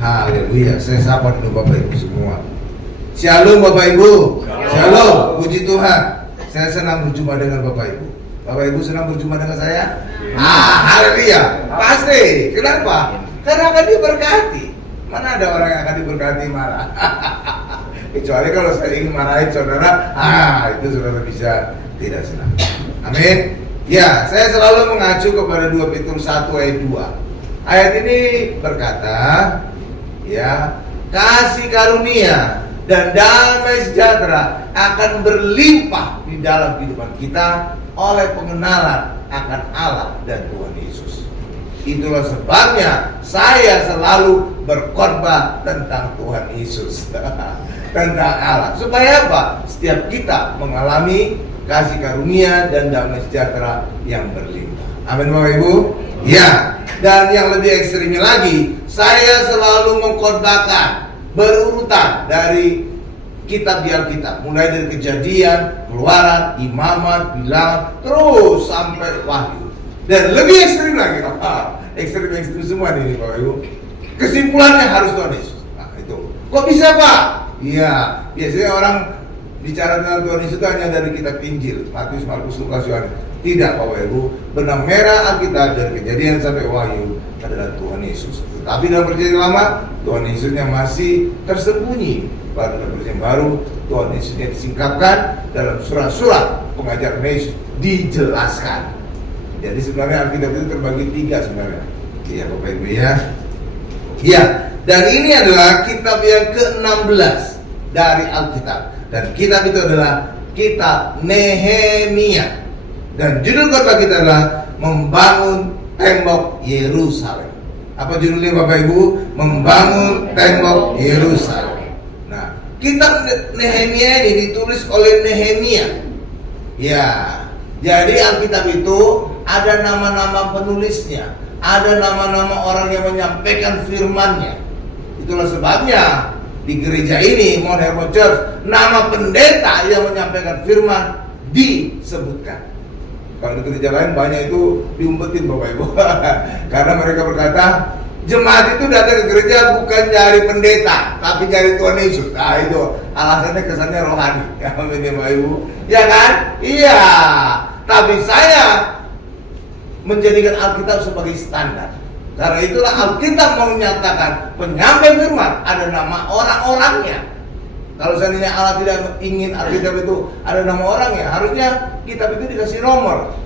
Haleluya. Saya sapa dulu Bapak Ibu semua. Shalom Bapak Ibu. Shalom. Puji Tuhan. Saya senang berjumpa dengan Bapak Ibu. Bapak Ibu senang berjumpa dengan saya? Haleluya. Pasti. Kenapa? Karena akan diberkati. Mana ada orang yang akan diberkati marah? Kecuali kalau saya ingin marahin saudara, itu saudara bisa tidak senang. Amin. Ya, saya selalu mengacu kepada 2 Petrus 1 ayat 2. Ayat ini berkata, ya, kasih karunia dan damai sejahtera akan berlimpah di dalam kehidupan kita oleh pengenalan akan Allah dan Tuhan Yesus. Itulah sebabnya saya selalu berkhotbah tentang Tuhan Yesus, tentang Allah. Supaya apa? Setiap kita mengalami kasih karunia dan damai sejahtera yang berlimpah. Amin Bapak Ibu. Ya, dan yang lebih ekstrimnya lagi, saya selalu mengkhotbahkan berurutan dari kitab di Alkitab, mulai dari Kejadian, Keluaran, Imamat, Bilangan, terus sampai Wahyu. Dan lebih ekstrim lagi, ekstrim semua nih Bapak Ibu. Kesimpulannya harus Tuhan Yesus. Nah itu, kok bisa Pak? Iya, biasanya orang bicara tentang Tuhan Yesus itu hanya dari kitab Injil, Matius, Markus, Lukas, Yohanes. Tidak Bapak Ibu, benang merah Alkitab dari Kejadian sampai Wahyu adalah Tuhan Yesus. Tetapi dalam Perjanjian Lama, Tuhan Yesusnya masih tersembunyi. Pada Perjanjian Baru, Tuhan Yesusnya disingkapkan dalam surat-surat pengajaran Yesus dijelaskan. Jadi sebenarnya Alkitab itu terbagi 3 sebenarnya. Iya Bapak Ibu ya. Iya, dan ini adalah kitab yang ke-16 dari Alkitab. Dan kitab itu adalah kitab Nehemia. Dan judul khotbah kita adalah membangun tembok Yerusalem. Apa judulnya Bapak Ibu? Membangun tembok Yerusalem. Nah, kitab Nehemia ini ditulis oleh Nehemia. Ya, jadi Alkitab itu ada nama-nama penulisnya, ada nama-nama orang yang menyampaikan firman-Nya. Itulah sebabnya di gereja ini, Mount Hermon Church, nama pendeta yang menyampaikan firman disebutkan. Kalau di gereja lain banyak itu diumpetin Bapak Ibu. Karena mereka berkata, jemaat itu datang ke gereja bukan cari pendeta, tapi cari Tuhan Yesus. Nah itu alasannya kesannya rohani. Amin ya Bapak Ibu. Ya kan? Iya. Tapi saya menjadikan Alkitab sebagai standar. Karena itulah Alkitab menyatakan penyampai firman ada nama orang-orangnya. Kalau seandainya Allah tidak ingin Alkitab itu ada nama orangnya, harusnya kitab itu dikasih nomor.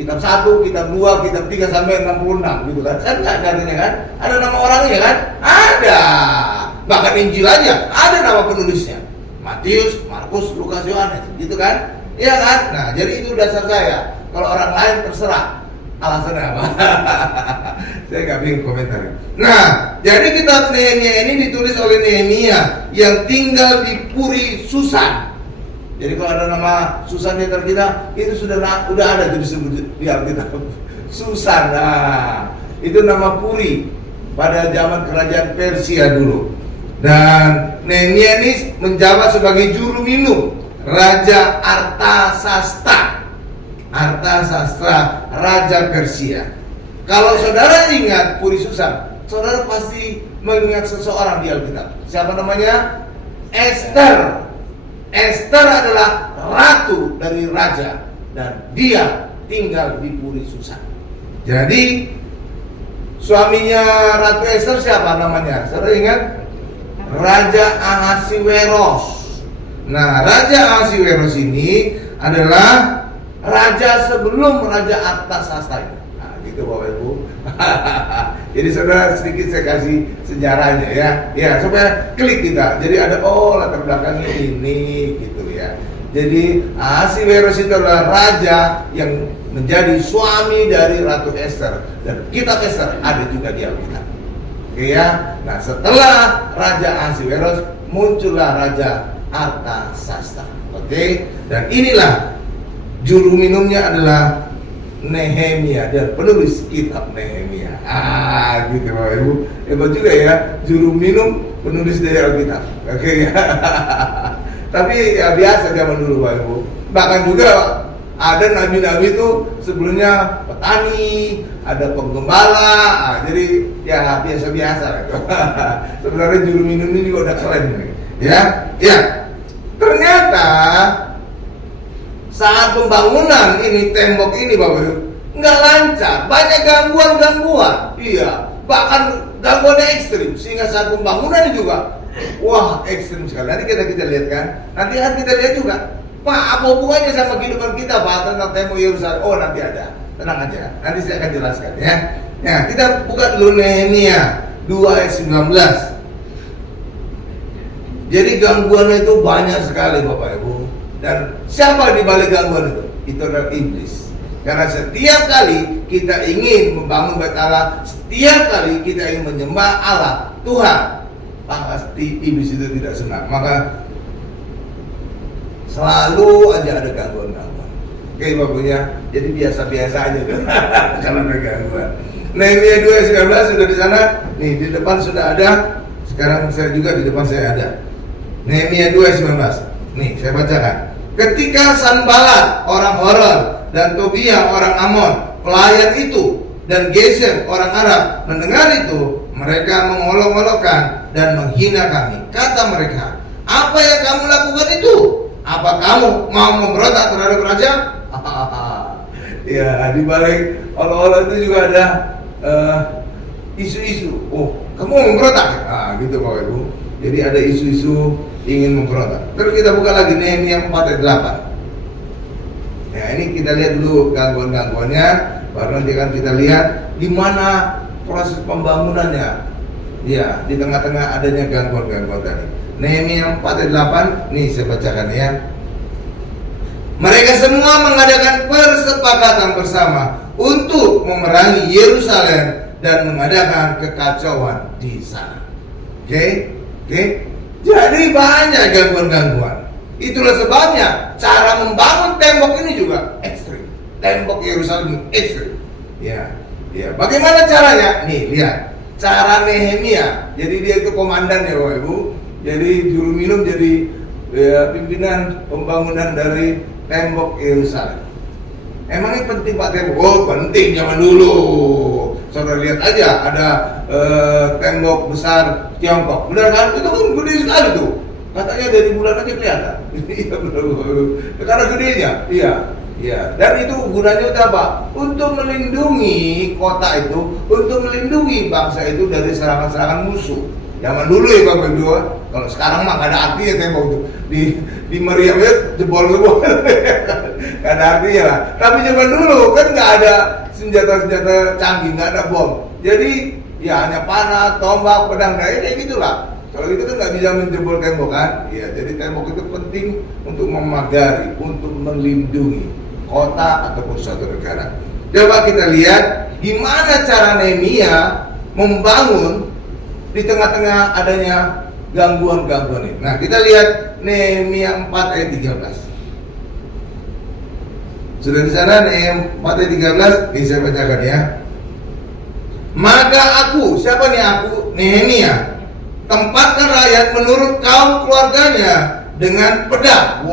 Kitab 1, kitab 2, kitab 3 sampai 66 gitu kan. Kan enggak artinya kan? Ada nama orangnya kan? Ada. Bahkan Injil aja ada nama penulisnya. Matius, Markus, Lukas, Yohanes, gitu kan? Iya kan? Nah, jadi itu dasar saya. Kalau orang lain terserah alasannya apa. Saya nggak bingung komentar. Nah, jadi kitab Nehemia ini ditulis oleh Nehemia yang tinggal di Puri Susan. Jadi kalau ada nama Susan di Alkitab, itu sudah ada itu disebut di Alkitab. Susan. Nah, itu nama Puri pada zaman kerajaan Persia dulu. Dan Nehemia ini menjabat sebagai juru minum Raja Artasasta. Artasastra Raja Persia. Kalau saudara ingat Puri Susan, saudara pasti mengingat seseorang di Alkitab. Siapa namanya? Esther. Esther adalah ratu dari raja dan dia tinggal di Puri Susan. Jadi suaminya Ratu Esther siapa namanya? Saudara ingat? Raja Ahasiweros. Nah, Raja Ahasiweros ini adalah raja sebelum Raja Artasasta. Nah, gitu Bapak Ibu. Jadi saudara sedikit saya kasih sejarahnya ya. Ya, supaya klik kita. Jadi ada latar belakangnya ini gitu ya. Jadi Ahasiweros itu adalah raja yang menjadi suami dari Ratu Esther dan kitab Esther ada juga di Alkitab. Oke ya. Nah, setelah Raja Ahasiweros muncullah Raja Artasasta. Oke? Dan inilah juru minumnya adalah Nehemia dan penulis kitab Nehemia. Gitu Bapak Ibu. Hebat juga ya, juru minum penulis dari Alkitab. Oke ya. Tapi ya biasa zaman dulu Bapak Ibu. Bahkan juga Ada nabi-nabi itu sebelumnya petani, ada penggembala, jadi ya biasa-biasa gitu. Sebenarnya juru minum ini juga udah keren nih. Ya. Ternyata saat pembangunan ini tembok ini Bapak Ibu nggak lancar, banyak gangguan. Iya, bahkan gangguannya ekstrim sehingga saat pembangunan juga wah ekstrim sekali. Nanti kita lihat kan, nanti akan kita lihat juga. Pak, apa hubungannya sama kehidupan kita Pak tentang tembok Yerusalem? Oh nanti ada, tenang aja, nanti saya akan jelaskan ya. Ya, kita buka dulu Nehemia 2 ayat 19. Jadi gangguannya itu banyak sekali Bapak Ibu. Dan siapa di balik gangguan itu? Itu adalah iblis. Karena setiap kali kita ingin membangun bait Allah, setiap kali kita ingin menyembah Allah, Tuhan, pasti iblis itu tidak senang. Maka selalu aja ada gangguan-gangguan. Oke Bapak ya, jadi biasa-biasa aja tuh. Kalau ada gangguan. Nehemia 2 ayat 19 sudah di sana. Nih di depan sudah ada. Sekarang saya juga di depan saya ada. Nehemia 2 ayat 19. Nih saya bacakan. Ketika Sanballat orang Horon dan Tobia orang Amon, pelayan itu, dan Gesem orang Arab mendengar itu, mereka mengolok-olokkan dan menghina kami. Kata mereka, apa yang kamu lakukan itu? Apa kamu mau memberontak terhadap raja? Ya, di balik olok-olok itu juga ada isu-isu. Oh, kamu mau memberontak? Gitu Bapak Ibu. Jadi ada isu-isu ingin memberontak. Terus kita buka lagi Nehemia 4 ayat 8. Ya, ini kita lihat dulu gangguan-gangguannya, baru nanti akan kita lihat di mana proses pembangunannya. Ya, di tengah-tengah adanya gangguan-gangguan tadi. Nehemia 4 ayat 8, nih saya bacakan ya. Mereka semua mengadakan persepakatan bersama untuk memerangi Yerusalem dan mengadakan kekacauan di sana. Oke. Jadi banyak gangguan-gangguan. Itulah sebabnya cara membangun tembok ini juga ekstrim. Tembok Yerusalem ekstrim. Ya. Bagaimana caranya? Nih lihat. Cara Nehemia. Jadi dia itu komandan ya Bapak Ibu. Jadi juru minum jadi pimpinan pembangunan dari tembok Yerusalem. Emangnya penting Pak tembok? Oh penting zaman dulu. Saudara lihat aja ada tembok besar Tiongkok. Benar kan? Itu kan gede sekali tuh. Katanya dari bulan aja kelihatan. Iya benar. Karena gedenya. Iya. Dan itu gunanya untuk apa? Untuk melindungi kota itu, untuk melindungi bangsa itu dari serangan-serangan musuh. Zaman dulu ya Bapak Ibu. Kalau sekarang mah gak ada artinya tembok itu. Di meriam itu jebol semua. Gak ada artinya lah. Tapi zaman dulu kan gak ada senjata-senjata canggih, gak ada bom. Jadi ya hanya panah, tombak, pedang, kayak gitulah. Kalau itu kan gak bisa menjebol tembok kan. Ya, jadi tembok itu penting untuk memagari, untuk melindungi kota ataupun suatu negara. Coba kita lihat gimana cara Nehemia membangun di tengah-tengah adanya gangguan-gangguan ini. Nah, kita lihat Nehemia 4 ayat 13. Sudah di sana Nehemia 4 ayat 13, ini saya bacakan ya. Maka aku, siapa nih aku? Nehemia, tempatkan rakyat menurut kaum keluarganya dengan pedang,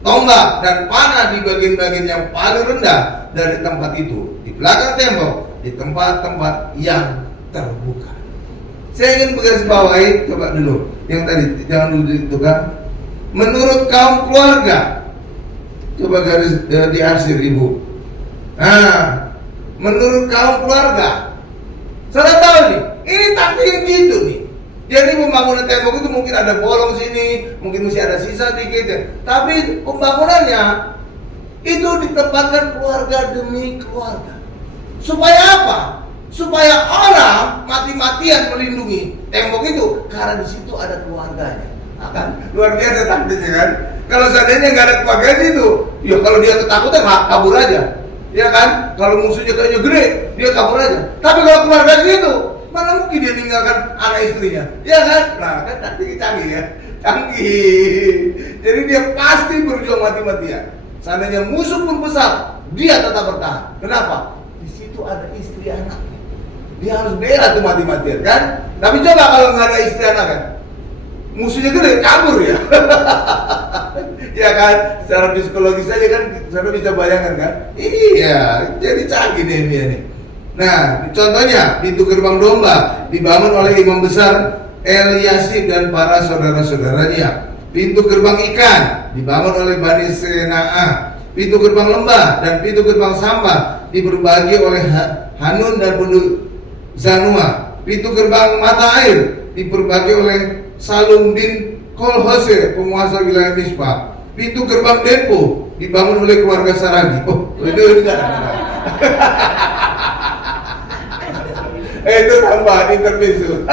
tombak dan panah di bagian-bagian yang paling rendah dari tempat itu, di belakang tembok, di tempat-tempat yang terbuka. Saya ingin garis bawahi, coba dulu yang tadi, jangan dulu ditentukan. Menurut kaum keluarga, coba garis diarsir ibu. Nah, menurut kaum keluarga, saudara tahu nih, ini taktik gitu nih. Jadi pembangunan tembok itu mungkin ada bolong sini, mungkin masih ada sisa dikit ya. Tapi pembangunannya itu ditempatkan keluarga demi keluarga. Supaya apa? Supaya orang mati-matian melindungi tembok itu karena di situ ada keluarganya. Akan luar biasa taktiknya kan. Kalau seandainya nggak ada keluarganya itu, ya kalau dia ketakutan kabur aja, ya kan. Kalau musuhnya kayaknya gede, dia kabur aja. Tapi kalau keluarganya itu, mana mungkin dia tinggalkan anak istrinya, ya kan? Nah kan taktiknya canggih ya, canggih. Jadi dia pasti berjuang mati-matian. Seandainya musuh pun besar, dia tetap bertahan. Kenapa? Di situ ada istri anak. Dia harus bela tuh mati-matian kan. Tapi coba kalau nggak ada istri anak kan, musuhnya gede, kabur ya. Ya kan, secara psikologis saja kan, saudara bisa bayangkan kan? Iya, jadi canggih Nehemia nih. Nah, contohnya pintu gerbang domba dibangun oleh imam besar Eliasib dan para saudara-saudaranya. Pintu gerbang ikan dibangun oleh Bani Senaa. Pintu gerbang lembah dan pintu gerbang sampah diberbagi oleh Hanun dan penduduk Zanua. Pintu gerbang mata air diberbagi oleh Salum bin Kolhose, penguasa wilayah Mispa. Pintu gerbang Depo dibangun oleh keluarga Saragi. Oh, itu enggak. Itu tambahan intermezzo.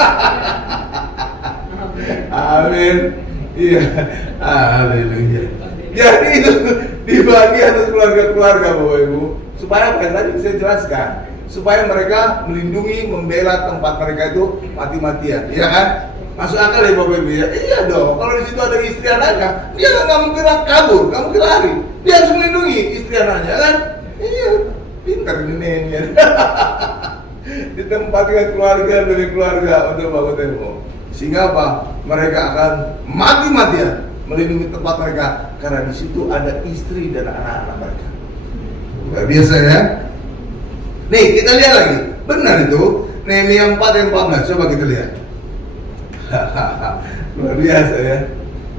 Amin. Iya. Haleluya. Jadi itu dibagi atas keluarga-keluarga Bapak Ibu. Supaya apa yang tadi saya jelaskan? Supaya mereka melindungi, membela tempat mereka itu mati-matian. Iya kan? Masuk akal ya Bapak Ibu ya? Iya dong. Kalau di situ ada istri anaknya, dia nggak mungkin kabur, nggak mungkin lari. Dia harus melindungi istri anaknya kan? Iya. Pintar ini. Ditempatkan keluarga demi keluarga untuk bangun tembok. Sehingga apa? Mereka akan mati-matian melindungi tempat mereka karena di situ ada istri dan anak-anak mereka. Luar biasa ya. Nih kita lihat lagi, benar itu Nehemia 4 ayat 14. Coba kita lihat. Luar biasa ya.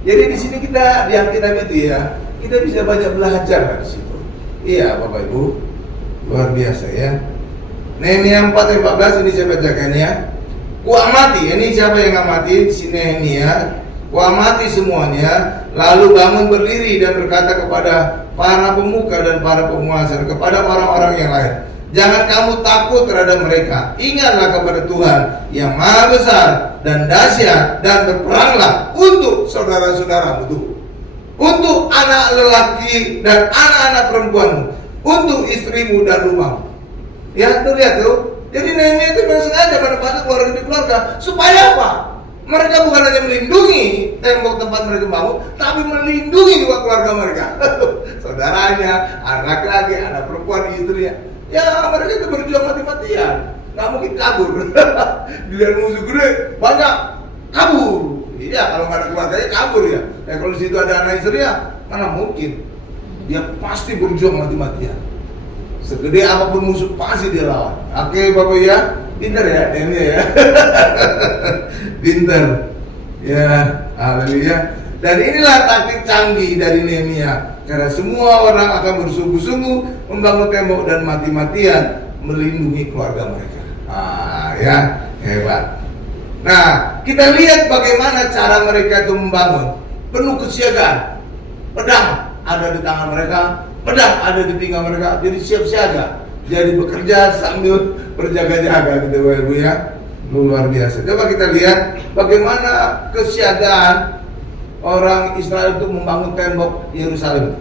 Jadi di sini kita di Alkitab itu ya, kita bisa banyak belajar di situ. Iya Bapak Ibu, luar biasa ya. Nehemia 4 ayat 14 ini saya bacakan ya. Ku amati, ini siapa yang amati? Si Nehemia. Ku amati semuanya, lalu bangun berdiri dan berkata kepada para pemuka dan para penguasa, kepada orang-orang yang lain, jangan kamu takut terhadap mereka. Ingatlah kepada Tuhan yang maha besar dan dahsyat, dan berperanglah untuk saudara-saudaramu, untuk anak lelaki dan anak-anak perempuanmu, untuk istrimu dan rumahmu. Ya, tuh lihat tuh. Jadi Nehemia itu sengaja pada keluarga supaya apa? Mereka bukan hanya melindungi tembok tempat mereka bangun, tapi melindungi juga keluarga mereka, saudaranya, anak laki, anak perempuan, istrinya. Ya mereka itu berjuang mati-matian, nggak mungkin kabur. Dilihat musuh gede, banyak kabur. Iya, kalau nggak ada keluarganya kabur ya. Kalau di situ ada anak istrinya, mana mungkin? Dia pasti berjuang mati-matian. Segede apapun musuh pasti dia lawan. Oke Bapak ya, pintar ya Nehemia ya. Pintar. Ya, haleluya. Dan inilah taktik canggih dari Nehemia. Karena semua orang akan bersungguh-sungguh membangun tembok dan mati-matian melindungi keluarga mereka. Ya, hebat. Nah, kita lihat bagaimana cara mereka itu membangun. Penuh kesiagaan. Pedang ada di tangan mereka, pedang ada di pinggang mereka, jadi siap siaga, jadi bekerja sambil berjaga-jaga gitu Bapak Ibu ya. Luar biasa. Coba kita lihat bagaimana kesiagaan orang Israel itu membangun tembok Yerusalem.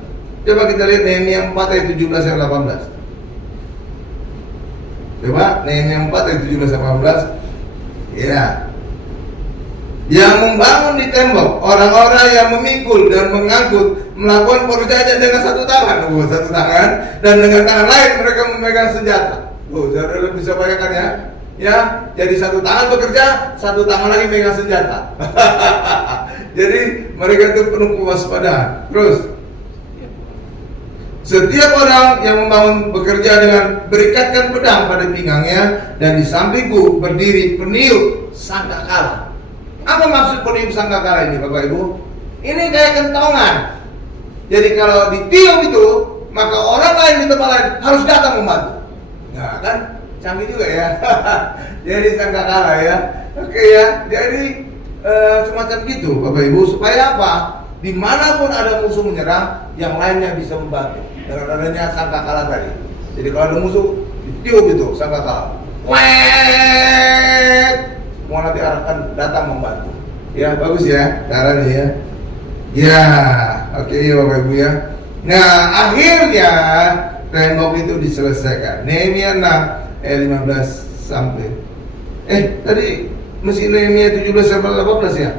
Coba kita lihat Nehemia 4 ayat 17 sampai 18. Coba Nehemia 4 ayat 17 sampai 18. Ya. Yang membangun di tembok, orang-orang yang memikul dan mengangkut, melakukan pekerjaan dengan satu tangan, dan dengan tangan lain mereka memegang senjata. Saudara bisa bayangkan ya, ya, jadi satu tangan bekerja, satu tangan lagi megang senjata. Jadi mereka itu penuh kewaspadaan. Terus, setiap orang yang membangun bekerja dengan berikatkan pedang pada pinggangnya, dan di sampingku berdiri peniup sangkakala. Apa maksud peniup sangkakala ini Bapak Ibu? Ini kayak kentongan. Jadi kalau ditiup itu, maka orang lain di tempat lain harus datang membantu. Nah kan, canggih juga ya. Jadi sangkakala ya. Oke ya, jadi semacam gitu Bapak Ibu. Supaya apa? Dimanapun ada musuh menyerang, yang lainnya bisa membantu dengan adanya sangkakala tadi. Jadi kalau ada musuh, ditiup itu sangkakala. Wet! Semua nanti akan datang membantu. Ya bagus ya caranya ya. Ya oke ya Bapak Ibu ya. Nah akhirnya tembok itu diselesaikan. Nehemia 6 ayat 15 sampai. Tadi mesti Nehemia 17 sampai 18 ya.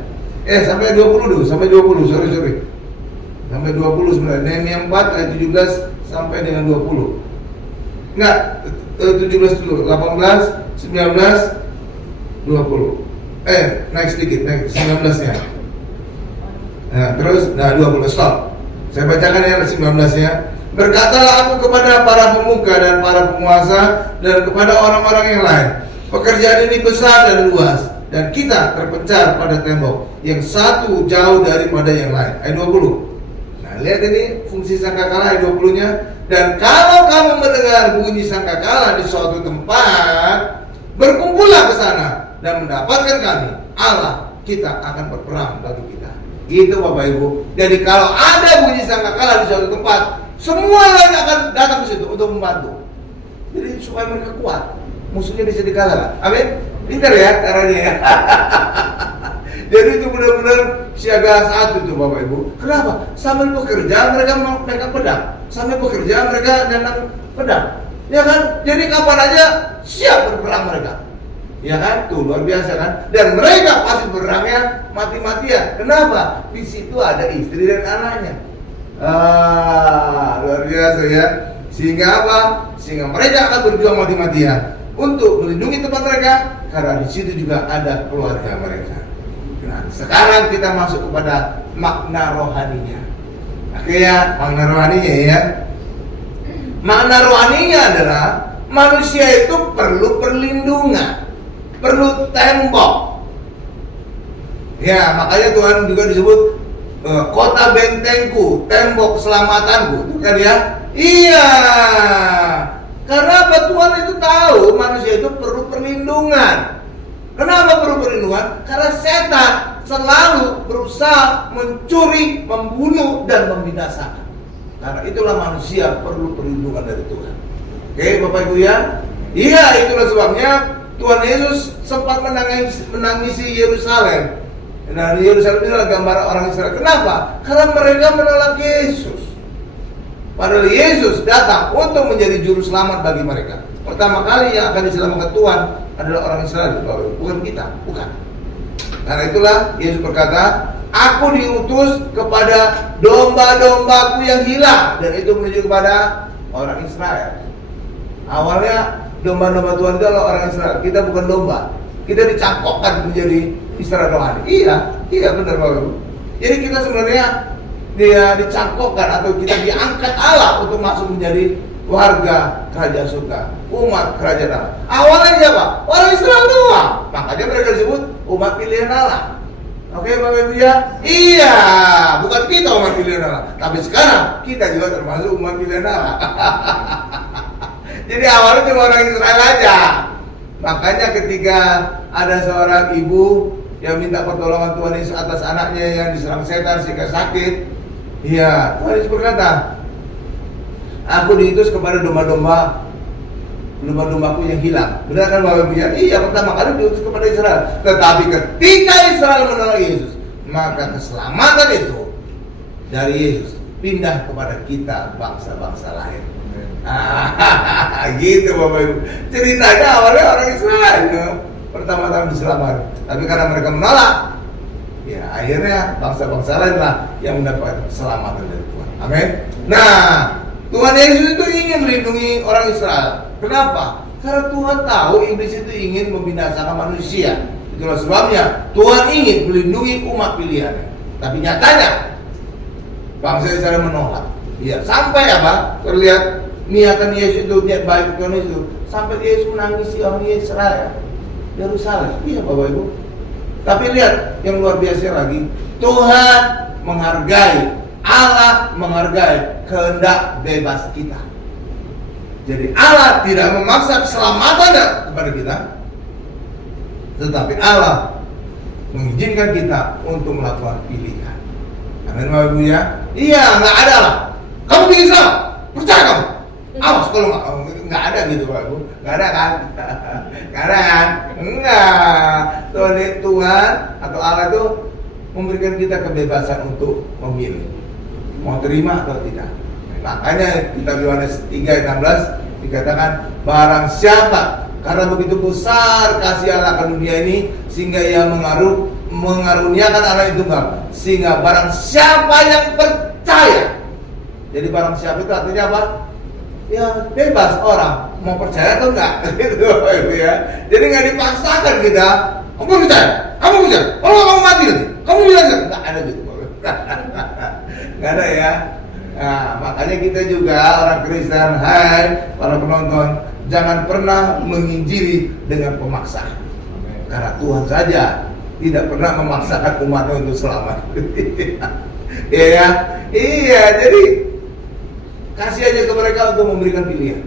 Sampai 20 dulu, sampai 20. Sorry. Sampai 20 sebenarnya. Nehemia 4 ayat 17 sampai dengan 20. Enggak, 17 dulu. 18, 19, 20. Naik sedikit, naik 19 nya. Nah, terus 20 stop. Saya bacakan ayat 19 ya. Berkatalah aku kepada para pemuka dan para penguasa dan kepada orang-orang yang lain, pekerjaan ini besar dan luas, dan kita terpencar pada tembok yang satu jauh daripada yang lain. Ayat 20. Nah, lihat ini fungsi sangkakala ayat 20-nya. Dan kalau kamu mendengar bunyi sangkakala di suatu tempat, berkumpullah ke sana dan mendapatkan kami. Allah kita akan berperang bagi kita. Itu Bapak Ibu. Jadi kalau ada bunyi sangkakala di suatu tempat, semua lain akan datang ke situ untuk membantu. Jadi supaya mereka kuat, musuhnya bisa dikalahkan. Amin. Pintar ya caranya ya. Jadi itu benar-benar siaga satu tuh Bapak Ibu. Kenapa? Sambil bekerja mereka memegang pedang. Sambil bekerja mereka nendang pedang. Ya kan? Jadi kapan aja siap berperang mereka. Ya kan? Tuh luar biasa kan? Dan mereka pasti berperangnya mati-matian. Kenapa? Di situ ada istri dan anaknya. Luar biasa ya. Sehingga apa? Sehingga mereka akan berjuang mati-matian untuk melindungi tempat mereka, karena di situ juga ada keluarga mereka. Nah, sekarang kita masuk kepada makna rohaninya. Oke ya, makna rohaninya ya. Makna rohaninya adalah manusia itu perlu perlindungan, perlu tembok. Ya, makanya Tuhan juga disebut kota bentengku, tembok keselamatanku, itu kan ya? Iya. Karena apa? Tuhan itu tahu manusia itu perlu perlindungan. Kenapa perlu perlindungan? Karena setan selalu berusaha mencuri, membunuh, dan membinasakan. Karena itulah manusia perlu perlindungan dari Tuhan. Oke, Bapak Ibu ya? Iya, itulah sebabnya Tuhan Yesus sempat menangisi Yerusalem. Nah, Yerusalem itu adalah gambar orang Israel. Kenapa? Karena mereka menolak Yesus. Padahal Yesus datang untuk menjadi juru selamat bagi mereka. Pertama kali yang akan diselamatkan Tuhan adalah orang Israel, bukan kita, bukan. Karena itulah Yesus berkata, aku diutus kepada domba-dombaku yang hilang, dan itu menuju kepada orang Israel. Awalnya domba-domba Tuhan itu adalah orang Israel. Kita bukan domba. Kita dicangkokkan menjadi Israel rohani. Iya benar Bapak Ibu. Jadi kita sebenarnya dia dicangkokkan atau kita diangkat Allah untuk masuk menjadi warga kerajaan surga, umat kerajaan Allah. Awalnya siapa? Orang Israel doang. Makanya mereka disebut umat pilihan Allah. Oke Bapak Ibu ya? Iya, bukan kita umat pilihan Allah, tapi sekarang kita juga termasuk umat pilihan Allah. Jadi awalnya cuma orang Israel aja. Makanya ketika ada seorang ibu yang minta pertolongan Tuhan Yesus atas anaknya yang diserang setan sehingga sakit, iya, Tuhan Yesus berkata, aku diutus kepada domba-dombaku yang hilang. Benar kan Bapak Ibu ya? Iya, pertama kali diutus kepada Israel. Tetapi ketika Israel menolak Yesus, maka keselamatan itu dari Yesus pindah kepada kita bangsa-bangsa lain. Gitu Bapak Ibu. Ceritanya awalnya orang Israel pertama-tama diselamatkan, tapi karena mereka menolak, ya akhirnya bangsa-bangsa lain lah yang mendapat keselamatan dari Tuhan. Amin. Nah, Tuhan Yesus itu ingin melindungi orang Israel. Kenapa? Karena Tuhan tahu iblis itu ingin membinasakan manusia. Itulah sebabnya Tuhan ingin melindungi umat pilihannya. Tapi nyatanya bangsa Israel menolak. Ya, sampai apa? Terlihat niatan Yesus itu, niat baik Tuhan Yesus, sampai Yesus menangisi orang Israel, Yerusalem. Iya Bapak Ibu. Tapi lihat yang luar biasa lagi, Tuhan menghargai, Allah menghargai kehendak bebas kita. Jadi Allah tidak memaksa keselamatan kepada kita, tetapi Allah mengizinkan kita untuk melakukan pilihan. Amin Bapak Ibu ya. Iya, nggak ada lah. Kamu bikin salah, percaya kamu. Awas kalau nggak ada gitu Bapak Ibu, nggak ada kan? Nggak ada kan? Enggak. Tuhan atau Allah itu memberikan kita kebebasan untuk memilih, mau terima atau tidak. Makanya kita Yohanes 3:16 dikatakan, barang siapa, karena begitu besar kasih Allah ke dunia ini sehingga ia mengaruniakan anak itu tunggal, sehingga barang siapa yang percaya. Jadi barang siapa itu artinya apa? Ya bebas orang mau percaya atau enggak, gitu ya. Jadi nggak dipaksakan kita. Kamu percaya, kalau kamu mati nanti, kamu bilang enggak ada gitu. Nggak ada ya. Nah, makanya kita juga orang Kristen, hai para penonton, jangan pernah menginjili dengan pemaksaan. Karena Tuhan saja tidak pernah memaksakan umatnya untuk selamat. Iya, iya. Jadi kasih aja ke mereka untuk memberikan pilihan.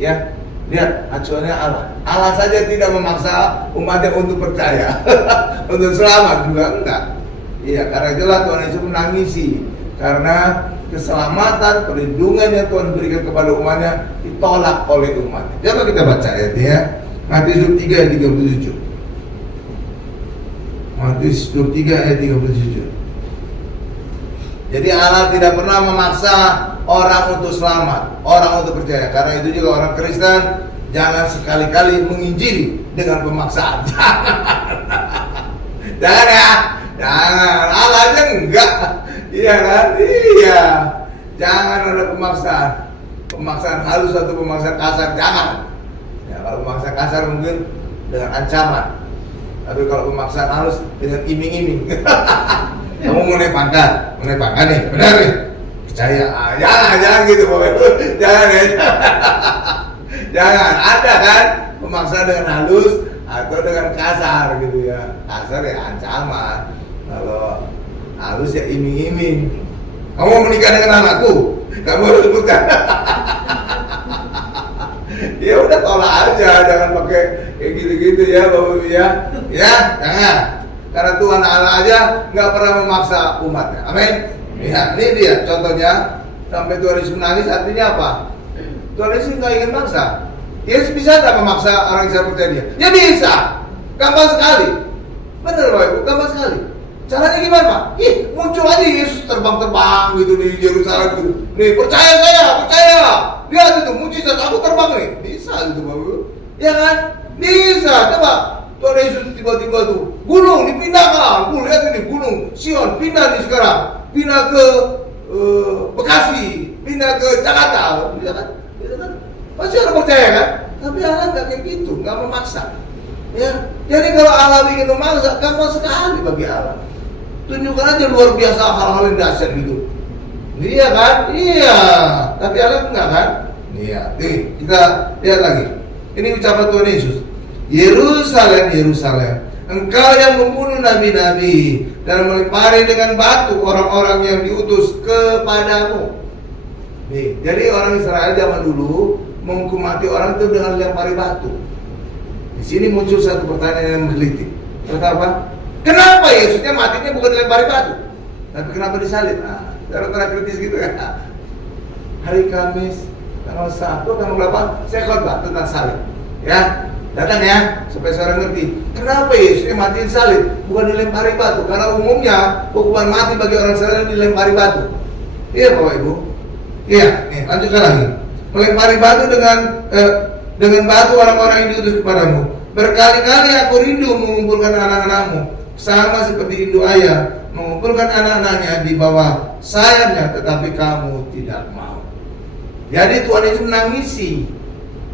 Ya, lihat acuannya Allah. Allah saja tidak memaksa umatnya untuk percaya, untuk selamat juga enggak. Iya, karena itulah Tuhan Yesus menangisi karena keselamatan, perlindungan yang Tuhan berikan kepada umatnya ditolak oleh umatnya. Coba kita baca ayatnya ya. Matius 23 ayat 37. Matius 23 ayat 37. Jadi Allah tidak pernah memaksa orang untuk selamat, orang untuk percaya. Karena itu juga orang Kristen jangan sekali-kali menginjili dengan pemaksaan. Jangan ya, jangan. Allah aja enggak. Iya kan? Iya. Jangan ada pemaksaan. Pemaksaan halus atau pemaksaan kasar, jangan. Ya, kalau pemaksaan kasar mungkin dengan ancaman. Tapi kalau pemaksaan halus dengan iming-iming. Kamu mau naik pangkat nih, benar nih? Percaya? Jangan gitu Bapak Ibu. Jangan ya. Jangan. Ada kan pemaksaan dengan halus atau dengan kasar gitu ya. Kasar ya ancaman. Kalau halus ya iming-iming. Kamu mau menikah dengan anakku? Kamu harus sebutkan. Ya udah tolak aja, jangan pakai kayak gitu-gitu ya Bapak Ibu ya. Ya, jangan. Karena Tuhan Allah aja nggak pernah memaksa umatnya. Amin. Ya, ini dia contohnya. Sampai Tuhan Yesus menangis artinya apa? Tuhan Yesus nggak ingin maksa. Yesus bisa nggak memaksa orang Israel percaya dia? Ya bisa. Gampang sekali. Benar Bapak Ibu, gampang sekali. Caranya gimana Pak? Muncul aja Yesus terbang-terbang gitu di Yerusalem gitu. Nih percaya saya, percaya. Lihat itu mujizat aku terbang nih. Bisa gitu Bapak Ibu. Ya kan? Bisa. Coba Tuhan Yesus tiba-tiba tuh gunung dipindahkan. Lihat ini gunung Sion pindah nih sekarang. Pindah ke Bekasi, pindah ke Jakarta. Ya kan? Gitu kan? Pasti orang percaya kan? Tapi Allah nggak kayak gitu, nggak memaksa. Ya, jadi kalau Allah ingin memaksa, gampang sekali bagi Allah. Tunjukkan aja luar biasa hal-hal yang dahsyat gitu. Iya kan? Iya. Tapi Allah enggak kan? Iya. Nih, kita lihat lagi. Ini ucapan Tuhan Yesus. Yerusalem, Yerusalem, engkau yang membunuh nabi-nabi dan melempari dengan batu orang-orang yang diutus kepadamu. Nih, jadi orang Israel zaman dulu menghukum mati orang itu dengan lempari batu. Di sini muncul satu pertanyaan yang menggelitik. Kenapa? Kenapa Yesusnya matinya bukan dilempari batu, tapi kenapa disalib? Nah, cara kritis gitu ya. Hari Kamis tanggal 1, tanggal berapa? Saya khotbah tentang salib. Ya, datang ya, supaya saudara ngerti. Kenapa Yesusnya mati disalib, bukan dilempari batu? Karena umumnya hukuman mati bagi orang Israel dilempari batu. Iya Bapak Ibu. Iya, nih lanjutkan lagi. Melempari batu dengan batu orang-orang yang diutus kepadamu. Berkali-kali aku rindu mengumpulkan anak-anakmu, sama seperti induk ayah mengumpulkan anak-anaknya di bawah sayapnya, tetapi kamu tidak mau. Jadi Tuhan Yesus menangisi.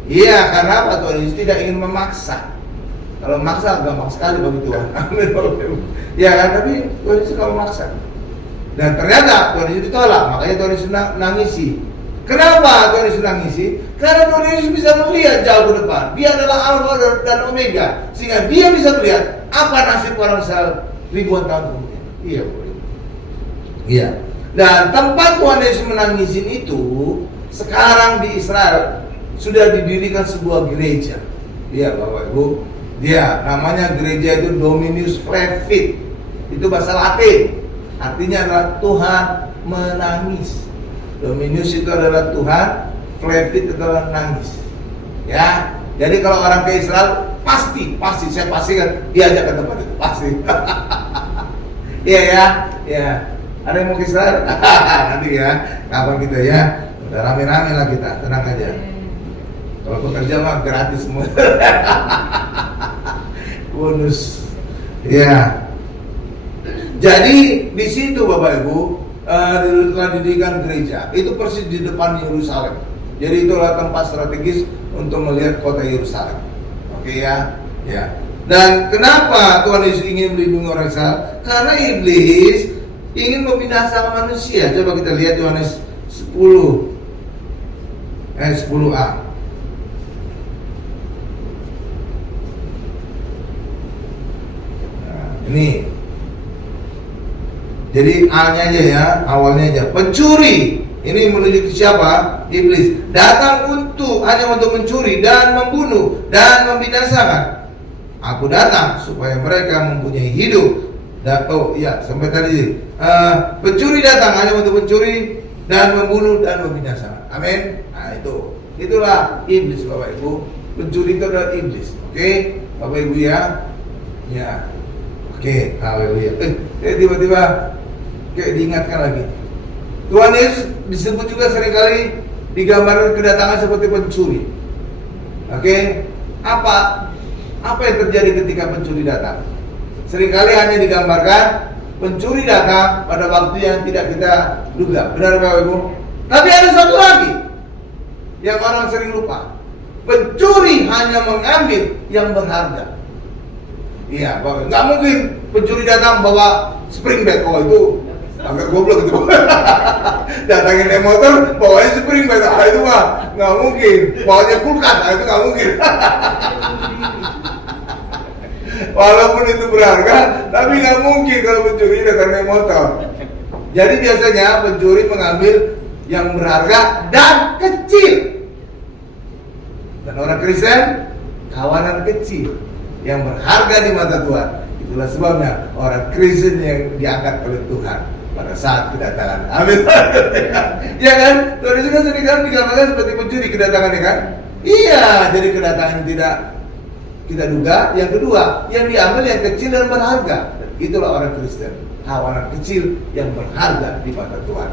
Iya, karena apa? Tuhan Yesus tidak ingin memaksa. Kalau memaksa gampang sekali bagi Tuhan. Amin. Ya kan, tapi Tuhan Yesus tidak memaksa. Dan ternyata Tuhan Yesus ditolak, makanya Tuhan Yesus nangisi. Kenapa Tuhan Yesus nangisi? Karena Tuhan Yesus bisa melihat jauh ke depan. Dia adalah Alfa dan Omega, sehingga dia bisa melihat apa nasib orang Israel ribuan tahun kemudian. Iya, iya. Dan tempat Tuhan Yesus menangisin itu sekarang di Israel sudah didirikan sebuah gereja. Iya, Bapak Ibu. Dia namanya gereja itu Dominus Flevit. Itu bahasa Latin. Artinya adalah Tuhan menangis. Dominus itu adalah Tuhan, Flevit itu adalah nangis. Ya, jadi kalau orang ke Israel pasti saya pastikan diajak ke tempat itu pasti. Iya ya, ya. Ada yang mau ke Israel? Nanti ya, kapan kita ya? Udah rame-rame lah kita, tenang aja. Kalau pekerja mah gratis semua. Bonus. Ya. Jadi di situ Bapak Ibu telah didirikan gereja. Itu persis di depan Yerusalem. Jadi itulah tempat strategis untuk melihat kota Yerusalem. Oke ya, ya. Dan kenapa Tuhan Yesus ingin melindungi orang Israel? Karena iblis ingin membinasakan manusia. Coba kita lihat Yohanes 10A. Nah, ini. Jadi A-nya aja ya, awalnya aja. Pencuri. Ini menuju ke siapa? Iblis. Datang hanya untuk mencuri dan membunuh dan membinasakan. Aku datang supaya mereka mempunyai hidup. Sampai tadi. Pencuri datang hanya untuk mencuri dan membunuh dan membinasakan. Amin. Nah, itulah iblis, Bapak Ibu. Pencuri itu adalah iblis. Oke, Bapak Ibu ya. Ya. Oke, haleluya. Tiba-tiba kayak diingatkan lagi. Tuhan Yesus disebut juga seringkali digambarkan kedatangan seperti pencuri. Oke, apa yang terjadi ketika pencuri datang? Seringkali hanya digambarkan pencuri datang pada waktu yang tidak kita duga. Benar Bapak Ibu? Tapi ada satu lagi yang orang sering lupa. Pencuri hanya mengambil yang berharga. Iya, Bapak. Nggak mungkin pencuri datang bawa spring bed. Oh, itu agak goblok itu. Datangin naik motor, bawanya spring bed. Itu mah nggak mungkin. Bawanya kulkas, itu nggak mungkin. Walaupun itu berharga, tapi nggak mungkin kalau pencuri datang naik motor. Jadi biasanya pencuri mengambil yang berharga dan kecil. Dan orang Kristen kawanan kecil yang berharga di mata Tuhan. Itulah sebabnya orang Kristen yang diangkat oleh Tuhan pada saat kedatangan. Amin. Ya kan? Tuhan Yesus kan seringkali digambarkan seperti pencuri kedatangannya kan? Iya, jadi kedatangan tidak kita duga. Yang kedua, yang diambil yang kecil dan berharga. Itulah orang Kristen, kawanan kecil yang berharga di mata Tuhan.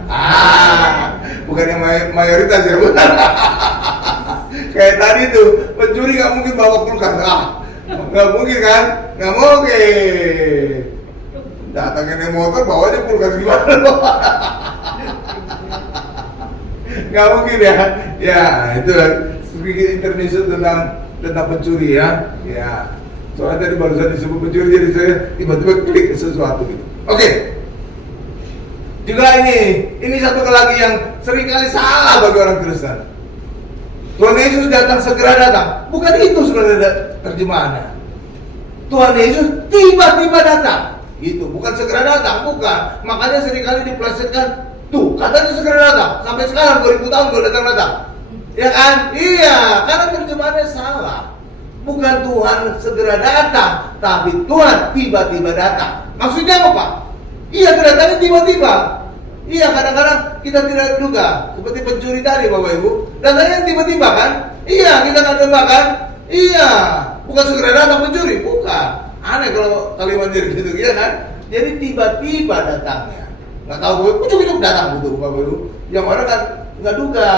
Bukan yang mayoritas ya. Kayak tadi tuh, pencuri nggak mungkin bawa kulkas. Nggak mungkin kan? Nggak mungkin. Datangin naik motor, bawanya kulkas gimana? Nggak mungkin ya. Ya, itu sedikit intermezzo tentang pencuri ya. Ya. Soalnya tadi barusan disebut pencuri, jadi saya tiba-tiba klik ke sesuatu gitu. Oke. Juga ini satu lagi yang seringkali salah bagi orang Kristen. Tuhan Yesus datang, segera datang. Bukan itu sebenarnya terjemahannya. Tuhan Yesus tiba-tiba datang. Itu bukan segera datang, bukan. Makanya seringkali diplesetkan. Tuh, katanya segera datang. Sampai sekarang 2000 tahun belum datang-datang. Ya kan? Iya, karena terjemahannya salah. Bukan Tuhan segera datang, tapi Tuhan tiba-tiba datang. Maksudnya apa, Pak? Iya, kedatangan tiba-tiba. Iya, kadang-kadang kita tidak duga. Seperti pencuri tadi, Bapak Ibu. Datangnya tiba-tiba kan? Iya, kita nggak duga kan? Iya, bukan segera datang pencuri, bukan. Aneh kalau kalimat diri gitu, ya kan? Jadi tiba-tiba datangnya. Nggak tahu, ujuk-ujuk datang gitu, Bapak Ibu. Yang orang kan nggak duga.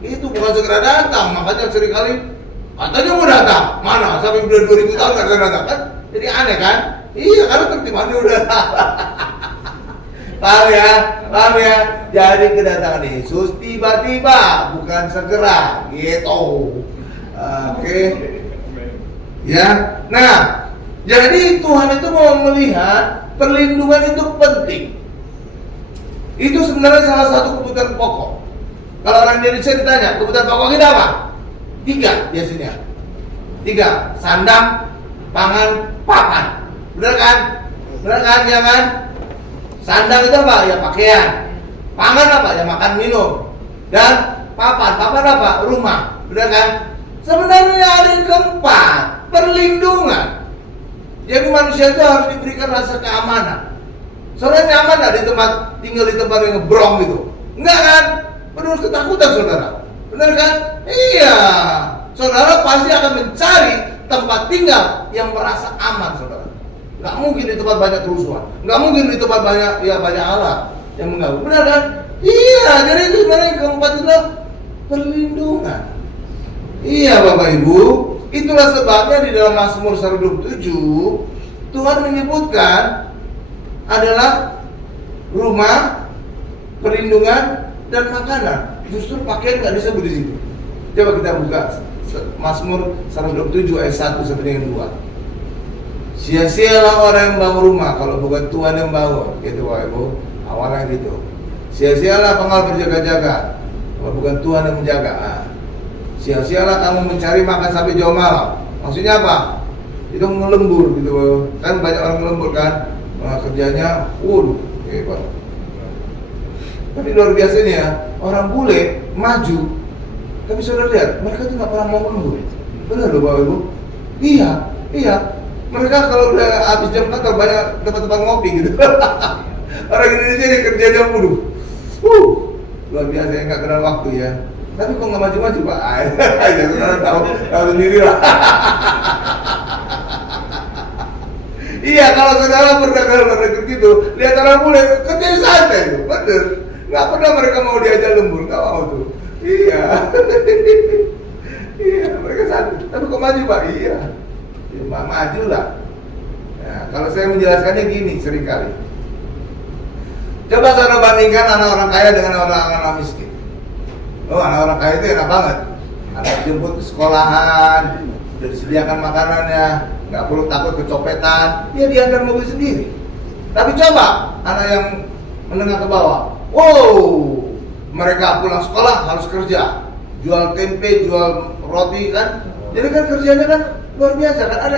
Itu bukan segera datang, makanya seringkali katanya mau datang. Mana? Sampai udah 2000 tahun nggak datang kan? Jadi aneh kan? Iya, karena tertimannya udah. Paham ya? Jadi kedatangan Yesus tiba-tiba, bukan segera, gitu. Oke. Ya. Nah, jadi Tuhan itu mau melihat perlindungan itu penting. Itu sebenarnya salah satu kebutuhan pokok. Kalau orang Indonesia ditanya, kebutuhan pokok kita apa? 3 biasanya. 3, sandang, pangan, papan. Benar kan? Ya kan? Sandang itu apa? Ya pakaian. Pangan apa? Ya makan minum. Dan papan apa? Rumah. Benar kan? Sebenarnya ada yang keempat, perlindungan. Jadi manusia itu harus diberikan rasa keamanan. Soalnya nyaman nggak di tempat tinggal di tempat yang ngebrong gitu? Enggak kan? Penuh ketakutan saudara. Benar kan? Iya. Saudara pasti akan mencari tempat tinggal yang merasa aman, saudara. Nggak mungkin di tempat banyak kerusuhan. Nggak mungkin di tempat banyak alat yang mengganggu. Benar kan? Iya. Jadi itu sebenarnya yang keempat itu perlindungan. Iya, Bapak Ibu. Itulah sebabnya di dalam Mazmur 127 Tuhan menyebutkan adalah rumah, perlindungan, dan makanan. Justru pakaian nggak disebut di situ. Coba kita buka Mazmur 127 ayat 1 sampai dengan 2. Sia-sialah orang yang bangun rumah kalau bukan Tuhan yang bangun. Gitu Bapak Ibu. Awalnya gitu. Sia-sialah pengawal berjaga-jaga kalau bukan Tuhan yang menjaga. Sia-sialah kamu mencari makan sampai jauh malam. Maksudnya apa? Itu ngelembur gitu. Kan banyak orang ngelembur kan, kerjanya hebat. Tapi luar biasanya orang bule maju. Tapi saudara lihat, mereka tuh nggak pernah mau ngelembur. Benar loh Bapak Ibu? Iya. Mereka kalau udah habis jam kantor banyak tempat-tempat ngopi gitu. Orang Indonesia yang kerjanya mulu. Luar biasa ya, nggak kenal waktu ya. Tapi kok nggak maju-maju Pak? Ya saudara tahu sendiri lah. Iya, kalau saudara pernah ke luar negeri gitu, lihat orang bule kerja santai itu, bener. Nggak pernah mereka mau diajak lembur, nggak mau tuh. Iya, iya mereka santai. Tapi kok maju Pak? Iya, ya, maju lah. Nah, kalau saya menjelaskannya gini seringkali. Coba saudara bandingkan anak orang kaya dengan orang miskin. Anak orang kaya itu enak banget. Anak jemput ke sekolahan, udah disediakan makanannya, nggak perlu takut kecopetan, dia diantar mobil sendiri. Tapi coba anak yang menengah ke bawah, mereka pulang sekolah harus kerja, jual tempe, jual roti kan. Jadi kan kerjanya kan luar biasa kan, ada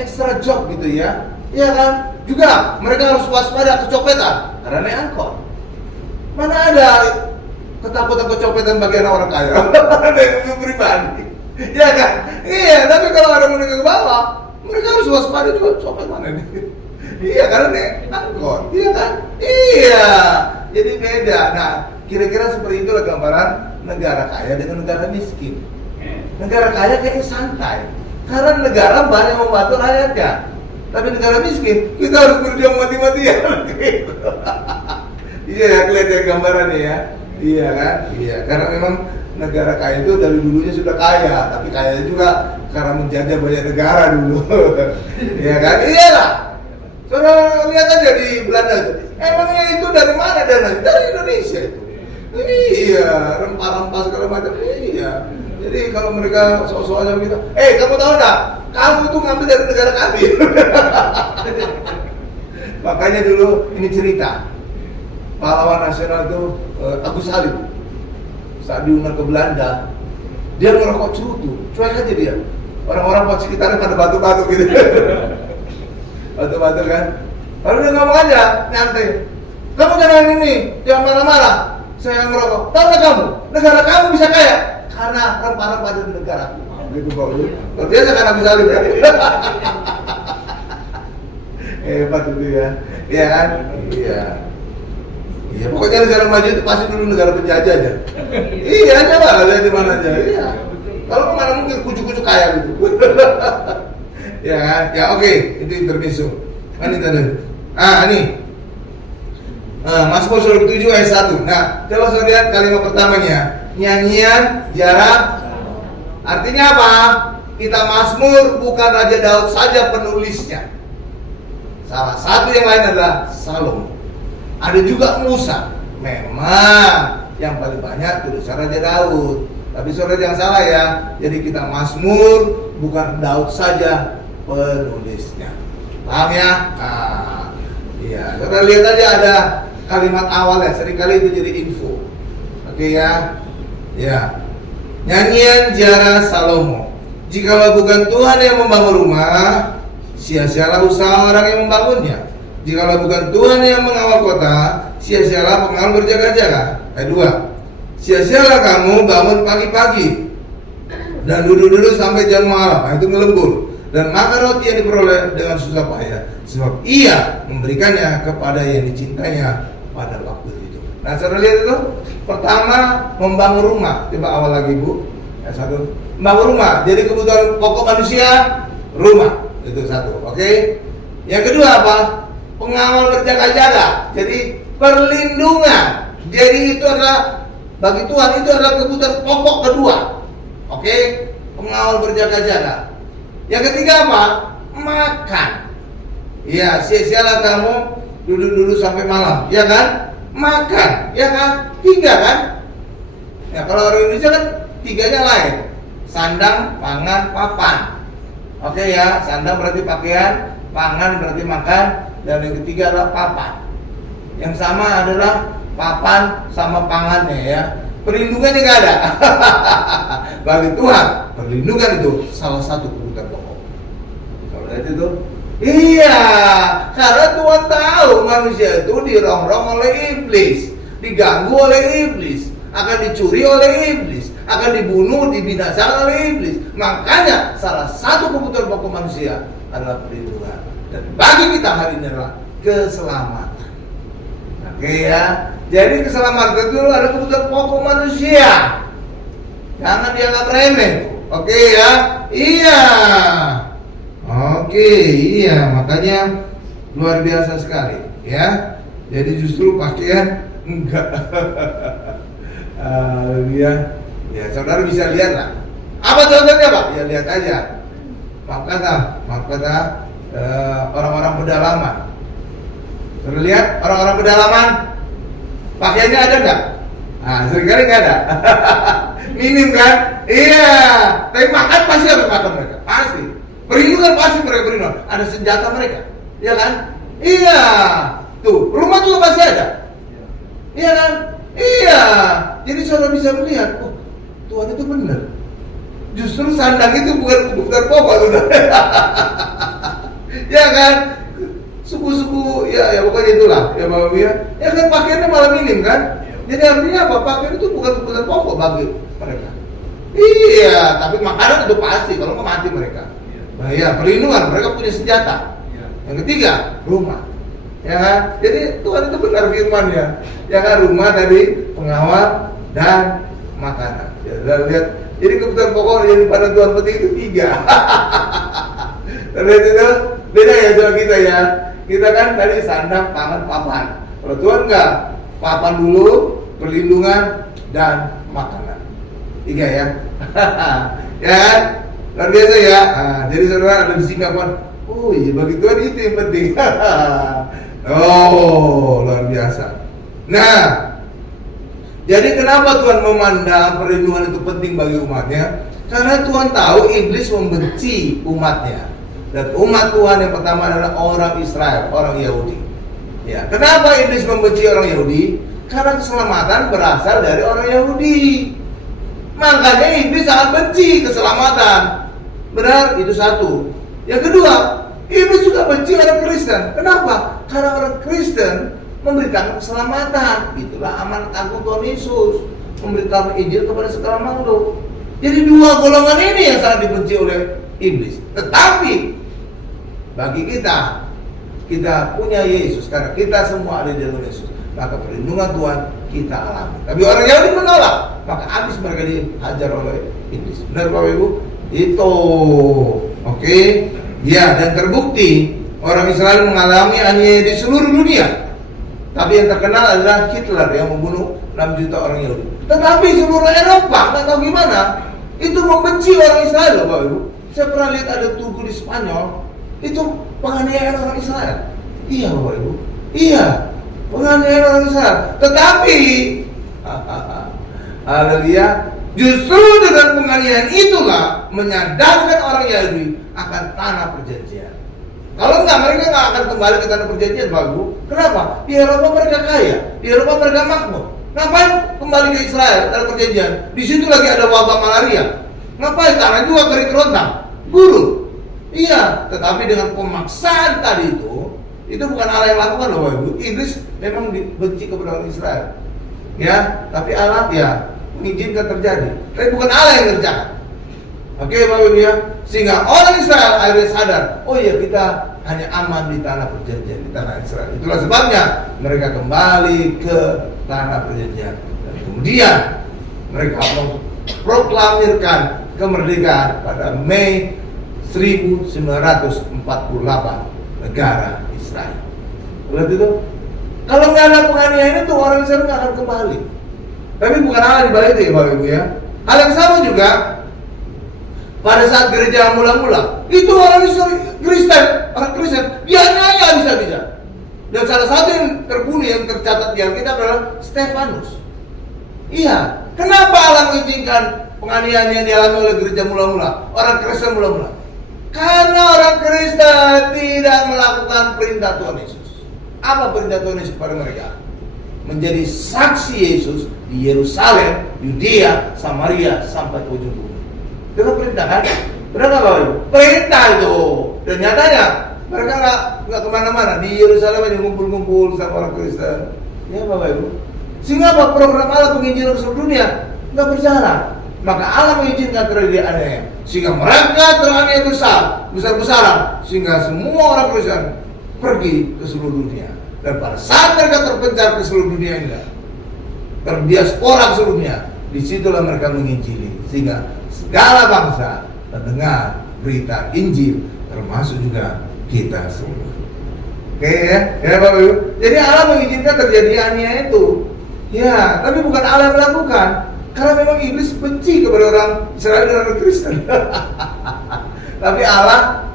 extra job gitu ya. Iya kan? Juga mereka harus waspada kecopetan karena naik angkot. Mana ada ketakutan kecopetan bagian orang kaya? Ada yang pribadi. Iya kan? Iya, tapi kalau ada menengah ke bawah, mereka harus waspada juga copet mana nih. Iya, karena naik angkot. Iya kan? Iya. Jadi beda. Nah, kira-kira seperti itulah gambaran negara kaya dengan negara miskin. Negara kaya kayaknya santai, karena negara banyak membantu rakyatnya. Tapi negara miskin, kita harus berjuang mati-matian. Iya ya, kelihatan gambarannya ya. Iya kan? Iya, karena memang negara kaya itu dari dulunya sudah kaya, tapi kaya juga karena menjajah banyak negara dulu. Iya kan? Iyalah. Saudara lihat aja di Belanda itu. Emangnya itu dari mana dananya? Dari Indonesia itu. Iya, rempah-rempah segala macam. Iya. Jadi kalau mereka soal-soalnya begitu, kamu tahu enggak? Kamu itu ngambil dari negara kami. Makanya dulu ini cerita. Pahlawan nasional itu Agus Salim. Saat diundang ke Belanda, dia ngerokok cerutu, cuek aja dia. Orang-orang sekitarnya pada batu-batu gitu. Batu-batu kan. Lalu dia ngomong aja, nyantai. Kamu jangan ini, jangan marah-marah. Saya ngerokok. Tahu nggak kamu? Negara kamu bisa kaya karena rempah-rempah dari negara. Gitu kok. Kalau biasa kan Agus Salim kan. Hebat itu ya. Iya kan? Iya. Iya, pokoknya negara maju itu pasti dulu negara penjajah aja. Iya, coba lihat di mana aja. Iya. Kalau kemana mungkin kucu-kucu kaya gitu. Ya kan? Ya oke, itu intermezzo. Ini tadi. Ini. Mazmur 7 ayat 1. Nah, coba saya lihat kalimat pertamanya. Nyanyian jarak. Artinya apa? Kita Mazmur bukan Raja Daud saja penulisnya. Salah satu yang lain adalah Salomo. Ada juga Musa. Memang yang paling banyak tulisan Raja Daud. Tapi saudara jangan salah ya. Jadi kita Mazmur bukan Daud saja penulisnya. Paham ya? Iya. Saudara lihat aja ada kalimat awalnya. Seringkali itu jadi info. Oke ya? Ya. Nyanyian Jara Salomo. Jikalau bukan Tuhan yang membangun rumah, sia-sialah usaha orang yang membangunnya. Jikalau bukan Tuhan yang mengawal kota, sia-sialah pengawal berjaga-jaga. Ayat 2. Sia-sialah kamu bangun pagi-pagi dan duduk-duduk sampai jam malam. Itu melembur. Dan makan roti yang diperoleh dengan susah payah, sebab ia memberikannya kepada yang dicintainya pada waktu itu. Nah, saudara lihat itu. Pertama, membangun rumah. Coba awal lagi Bu. Satu, membangun rumah. Jadi kebutuhan pokok manusia, rumah. Itu satu. Oke. Yang kedua apa? Pengawal berjaga-jaga. Jadi perlindungan. Jadi itu adalah bagi Tuhan itu adalah kebutuhan pokok kedua. Oke? Pengawal berjaga-jaga. Yang ketiga apa? Makan. Iya, sia-sialah kamu duduk-duduk sampai malam, ya kan? Makan, ya kan? 3 kan? Ya kalau orang Indonesia kan 3-nya lain. Sandang, pangan, papan. Oke ya, sandang berarti pakaian, pangan berarti makan, dan yang ketiga adalah papan. Yang sama adalah papan sama pangannya ya. Perlindungannya nggak ada. Bagi Tuhan, perlindungan itu salah satu kebutuhan pokok. Kalau lihat itu, iya, karena Tuhan tahu manusia itu dirongrong oleh iblis, diganggu oleh iblis, akan dicuri oleh iblis, akan dibunuh, dibinasakan oleh iblis. Makanya salah satu kebutuhan pokok manusia adalah perlindungan. Dan bagi kita hari ini adalah keselamatan. Oke ya. Jadi keselamatan itu ada kebutuhan pokok manusia. Jangan dianggap remeh. Oke ya. Iya. Oke, iya, makanya luar biasa sekali ya. Jadi justru pakaian enggak. Ya, saudara bisa lihat lah. Apa contohnya Pak? Ya lihat aja. Maaf kata orang-orang pedalaman. Terlihat orang-orang pedalaman pakaiannya ada nggak? Nah, seringkali nggak ada. Minim kan? Iya. Tapi makan pasti harus makan mereka, pasti. Perlindungan pasti mereka perlindungan. Ada senjata mereka, iya kan? Iya. Tuh, rumah juga pasti ada. Iya kan? Iya. Jadi saudara bisa melihat, oh, Tuhan itu benar. Justru sandang itu bukan kebutuhan pokok, saudara. Ya kan? Suku-suku, ya pokoknya itulah, ya Bapak Ibu ya. Ya kan pakaiannya malah minim kan? Jadi artinya apa? Pakaian itu bukan kebutuhan pokok bagi mereka. Iya, tapi makanan itu pasti, kalau nggak mati mereka. Nah ya, perlindungan, mereka punya senjata. Yang ketiga, rumah. Ya kan? Jadi Tuhan itu benar firman ya. Ya kan, rumah tadi, pengawal dan makanan. Ya, lihat. Jadi kebutuhan pokok yang pada Tuhan penting itu 3. Lihat itu, beda ya sama kita ya. Kita kan tadi sandang, pangan, papan. Kalau Tuhan enggak, papan dulu, perlindungan dan makanan. 3 ya. Ya kan? Luar biasa ya. Nah, jadi saudara ada disingkapkan, oh iya bagi Tuhan itu yang penting. Oh, luar biasa. Nah, jadi kenapa Tuhan memandang perlindungan itu penting bagi umatnya? Karena Tuhan tahu iblis membenci umatnya. Dan umat Tuhan yang pertama adalah orang Israel, orang Yahudi. Ya, kenapa iblis membenci orang Yahudi? Karena keselamatan berasal dari orang Yahudi. Makanya iblis sangat benci keselamatan. Benar, itu satu. Yang kedua, iblis juga benci orang Kristen. Kenapa? Karena orang Kristen memberikan keselamatan. Itulah amanat agung Tuhan Yesus, memberitakan Injil kepada segala makhluk. Jadi 2 golongan ini yang sangat dibenci oleh iblis. Tetapi bagi kita punya Yesus, karena kita semua ada di dalam Yesus, maka perlindungan Tuhan kita alami. Tapi orang Yahudi menolak, maka habis mereka dihajar oleh iblis. Benar Bapak Ibu? Itu oke. Ya, dan terbukti orang Israel mengalami aniaya di seluruh dunia. Tapi yang terkenal adalah Hitler yang membunuh 6 juta orang Yahudi. Tetapi seluruh Eropa, nggak tahu gimana, itu membenci orang Israel loh Bapak Ibu. Saya pernah lihat ada tugu di Spanyol, itu penganiayaan orang Israel. Iya Bapak Ibu, iya, penganiayaan orang Israel. Tetapi, haleluya, justru dengan penganiayaan itulah menyadarkan orang Yahudi akan tanah perjanjian. Kalau enggak, mereka nggak akan kembali ke tanah perjanjian, Bapak Ibu. Kenapa? Di Eropa mereka kaya, di Eropa mereka makmur. Ngapain kembali ke Israel, tanah perjanjian? Di situ lagi ada wabah malaria. Ngapain? Tanah juga kering kerontang, gurun. Iya, tetapi dengan pemaksaan tadi itu bukan Allah yang lakukan loh Bapak Ibu. Iblis memang dibenci kepada orang Israel. Ya, tapi Allah ya mengizinkan terjadi. Tapi bukan Allah yang kerjakan. Oke Bapak Ibu ya. Sehingga orang Israel akhirnya sadar, oh iya kita hanya aman di tanah perjanjian, di tanah Israel. Itulah sebabnya mereka kembali ke tanah perjanjian. Dan kemudian mereka memproklamirkan kemerdekaan pada Mei 1948 negara Israel. Lihat itu. Kalau nggak ada penganiayaan itu orang Israel nggak akan kembali. Tapi bukan Allah di balik itu ya Bapak Ibu ya. Hal yang sama juga pada saat gereja mula-mula, itu orang Kristen, dia nanya bisa-bisa. Dan salah satu yang terbunuh yang tercatat di Alkitab adalah Stefanus. Iya, kenapa Allah mengizinkan penganiayaan yang dialami oleh gereja mula-mula, orang Kristen mula-mula? Karena orang Kristen tidak melakukan perintah Tuhan Yesus. Apa perintah Tuhan Yesus kepada mereka? menjadi saksi Yesus di Yerusalem, Yudea, Samaria sampai ke ujung bumi. Itu kan perintah kan? Benar nggak Bapak Ibu? Perintah itu. Dan nyatanya mereka nggak kemana-mana, di Yerusalem aja ngumpul-ngumpul sama orang Kristen. Ya Bapak Ibu. Sehingga apa? Program Allah penginjilan seluruh dunia nggak berjalan. Maka Allah mengizinkan terjadi aneh, sehingga mereka teraniaya besar-besaran, sehingga semua orang Kristen pergi ke seluruh dunia. Dan pada saat mereka terpencar ke seluruh dunia ini, terdiaspora ke seluruh dunia, disitulah mereka menginjili, sehingga segala bangsa mendengar berita Injil, termasuk juga kita semua. Oke ya Bapak Ibu. Jadi Allah mengizinkan terjadi aniaya itu. Ya, tapi bukan Allah yang melakukan. Karena memang iblis benci kepada orang Israel dan orang Kristen. Tapi Allah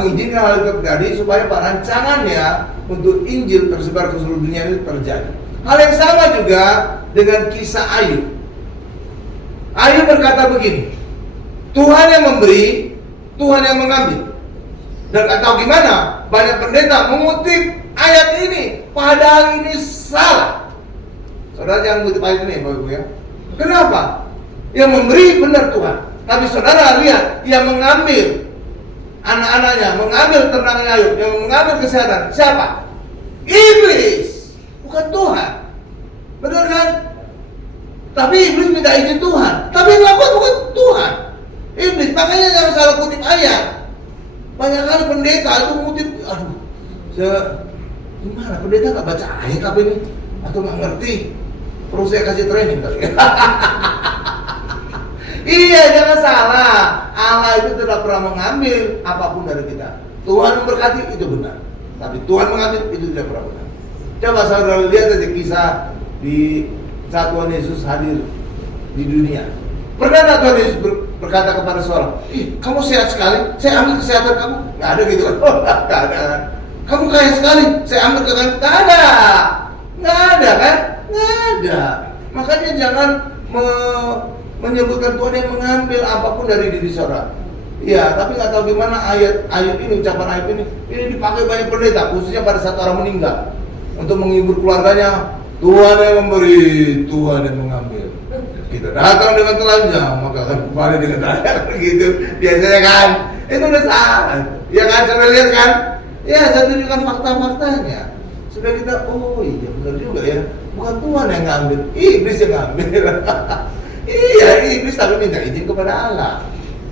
mengizinkan hal itu terjadi supaya rancangannya untuk Injil tersebar ke seluruh dunia itu terjadi. Hal yang sama juga dengan kisah Ayub. Ayub berkata begini, Tuhan yang memberi, Tuhan yang mengambil. Dan gak tahu gimana, banyak pendeta mengutip ayat ini, padahal ini salah. Saudara jangan mengutip ayat ini Bapak Ibu ya. Kenapa? Yang memberi benar Tuhan. Tapi saudara lihat, yang mengambil anak-anaknya, mengambil ternaknya Ayub, yang mengambil kesehatan, siapa? Iblis, bukan Tuhan. Benar kan? Tapi iblis minta izin Tuhan. Tapi yang lakukan bukan Tuhan, iblis. Makanya jangan salah kutip ayat. Banyak kali pendeta itu ngutip, gimana? Pendeta nggak baca ayat apa ini? Atau nggak ngerti? Perlu saya kasih training kali ya. Iya, jangan salah. Allah itu tidak pernah mengambil apapun dari kita. Tuhan memberkati itu benar. Tapi Tuhan mengambil itu tidak pernah benar. Coba saudara lihat aja kisah di saat Tuhan Yesus hadir di dunia. Pernah tak Tuhan Yesus berkata kepada seorang, kamu sehat sekali, saya ambil kesehatan kamu? Nggak ada gitu kan? Nggak ada kan? Kamu kaya sekali, saya ambil kesehatan? Nggak ada. Nggak ada kan? Nggak ada. Makanya jangan menyebutkan Tuhan yang mengambil apapun dari diri saudara. Iya, tapi nggak tahu gimana ayat ini, ucapan ayat ini dipakai banyak pendeta, khususnya pada saat orang meninggal, untuk menghibur keluarganya. Tuhan yang memberi, Tuhan yang mengambil. Kita datang dengan telanjang, maka akan kembali dengan telanjang, gitu. Biasanya kan, itu udah salah. Ya kan, saudara lihat kan? Ya, saya tunjukkan fakta-faktanya. Supaya kita, oh iya benar juga ya. Bukan Tuhan yang ngambil, iblis yang ngambil. Iya, iblis tapi minta izin kepada Allah.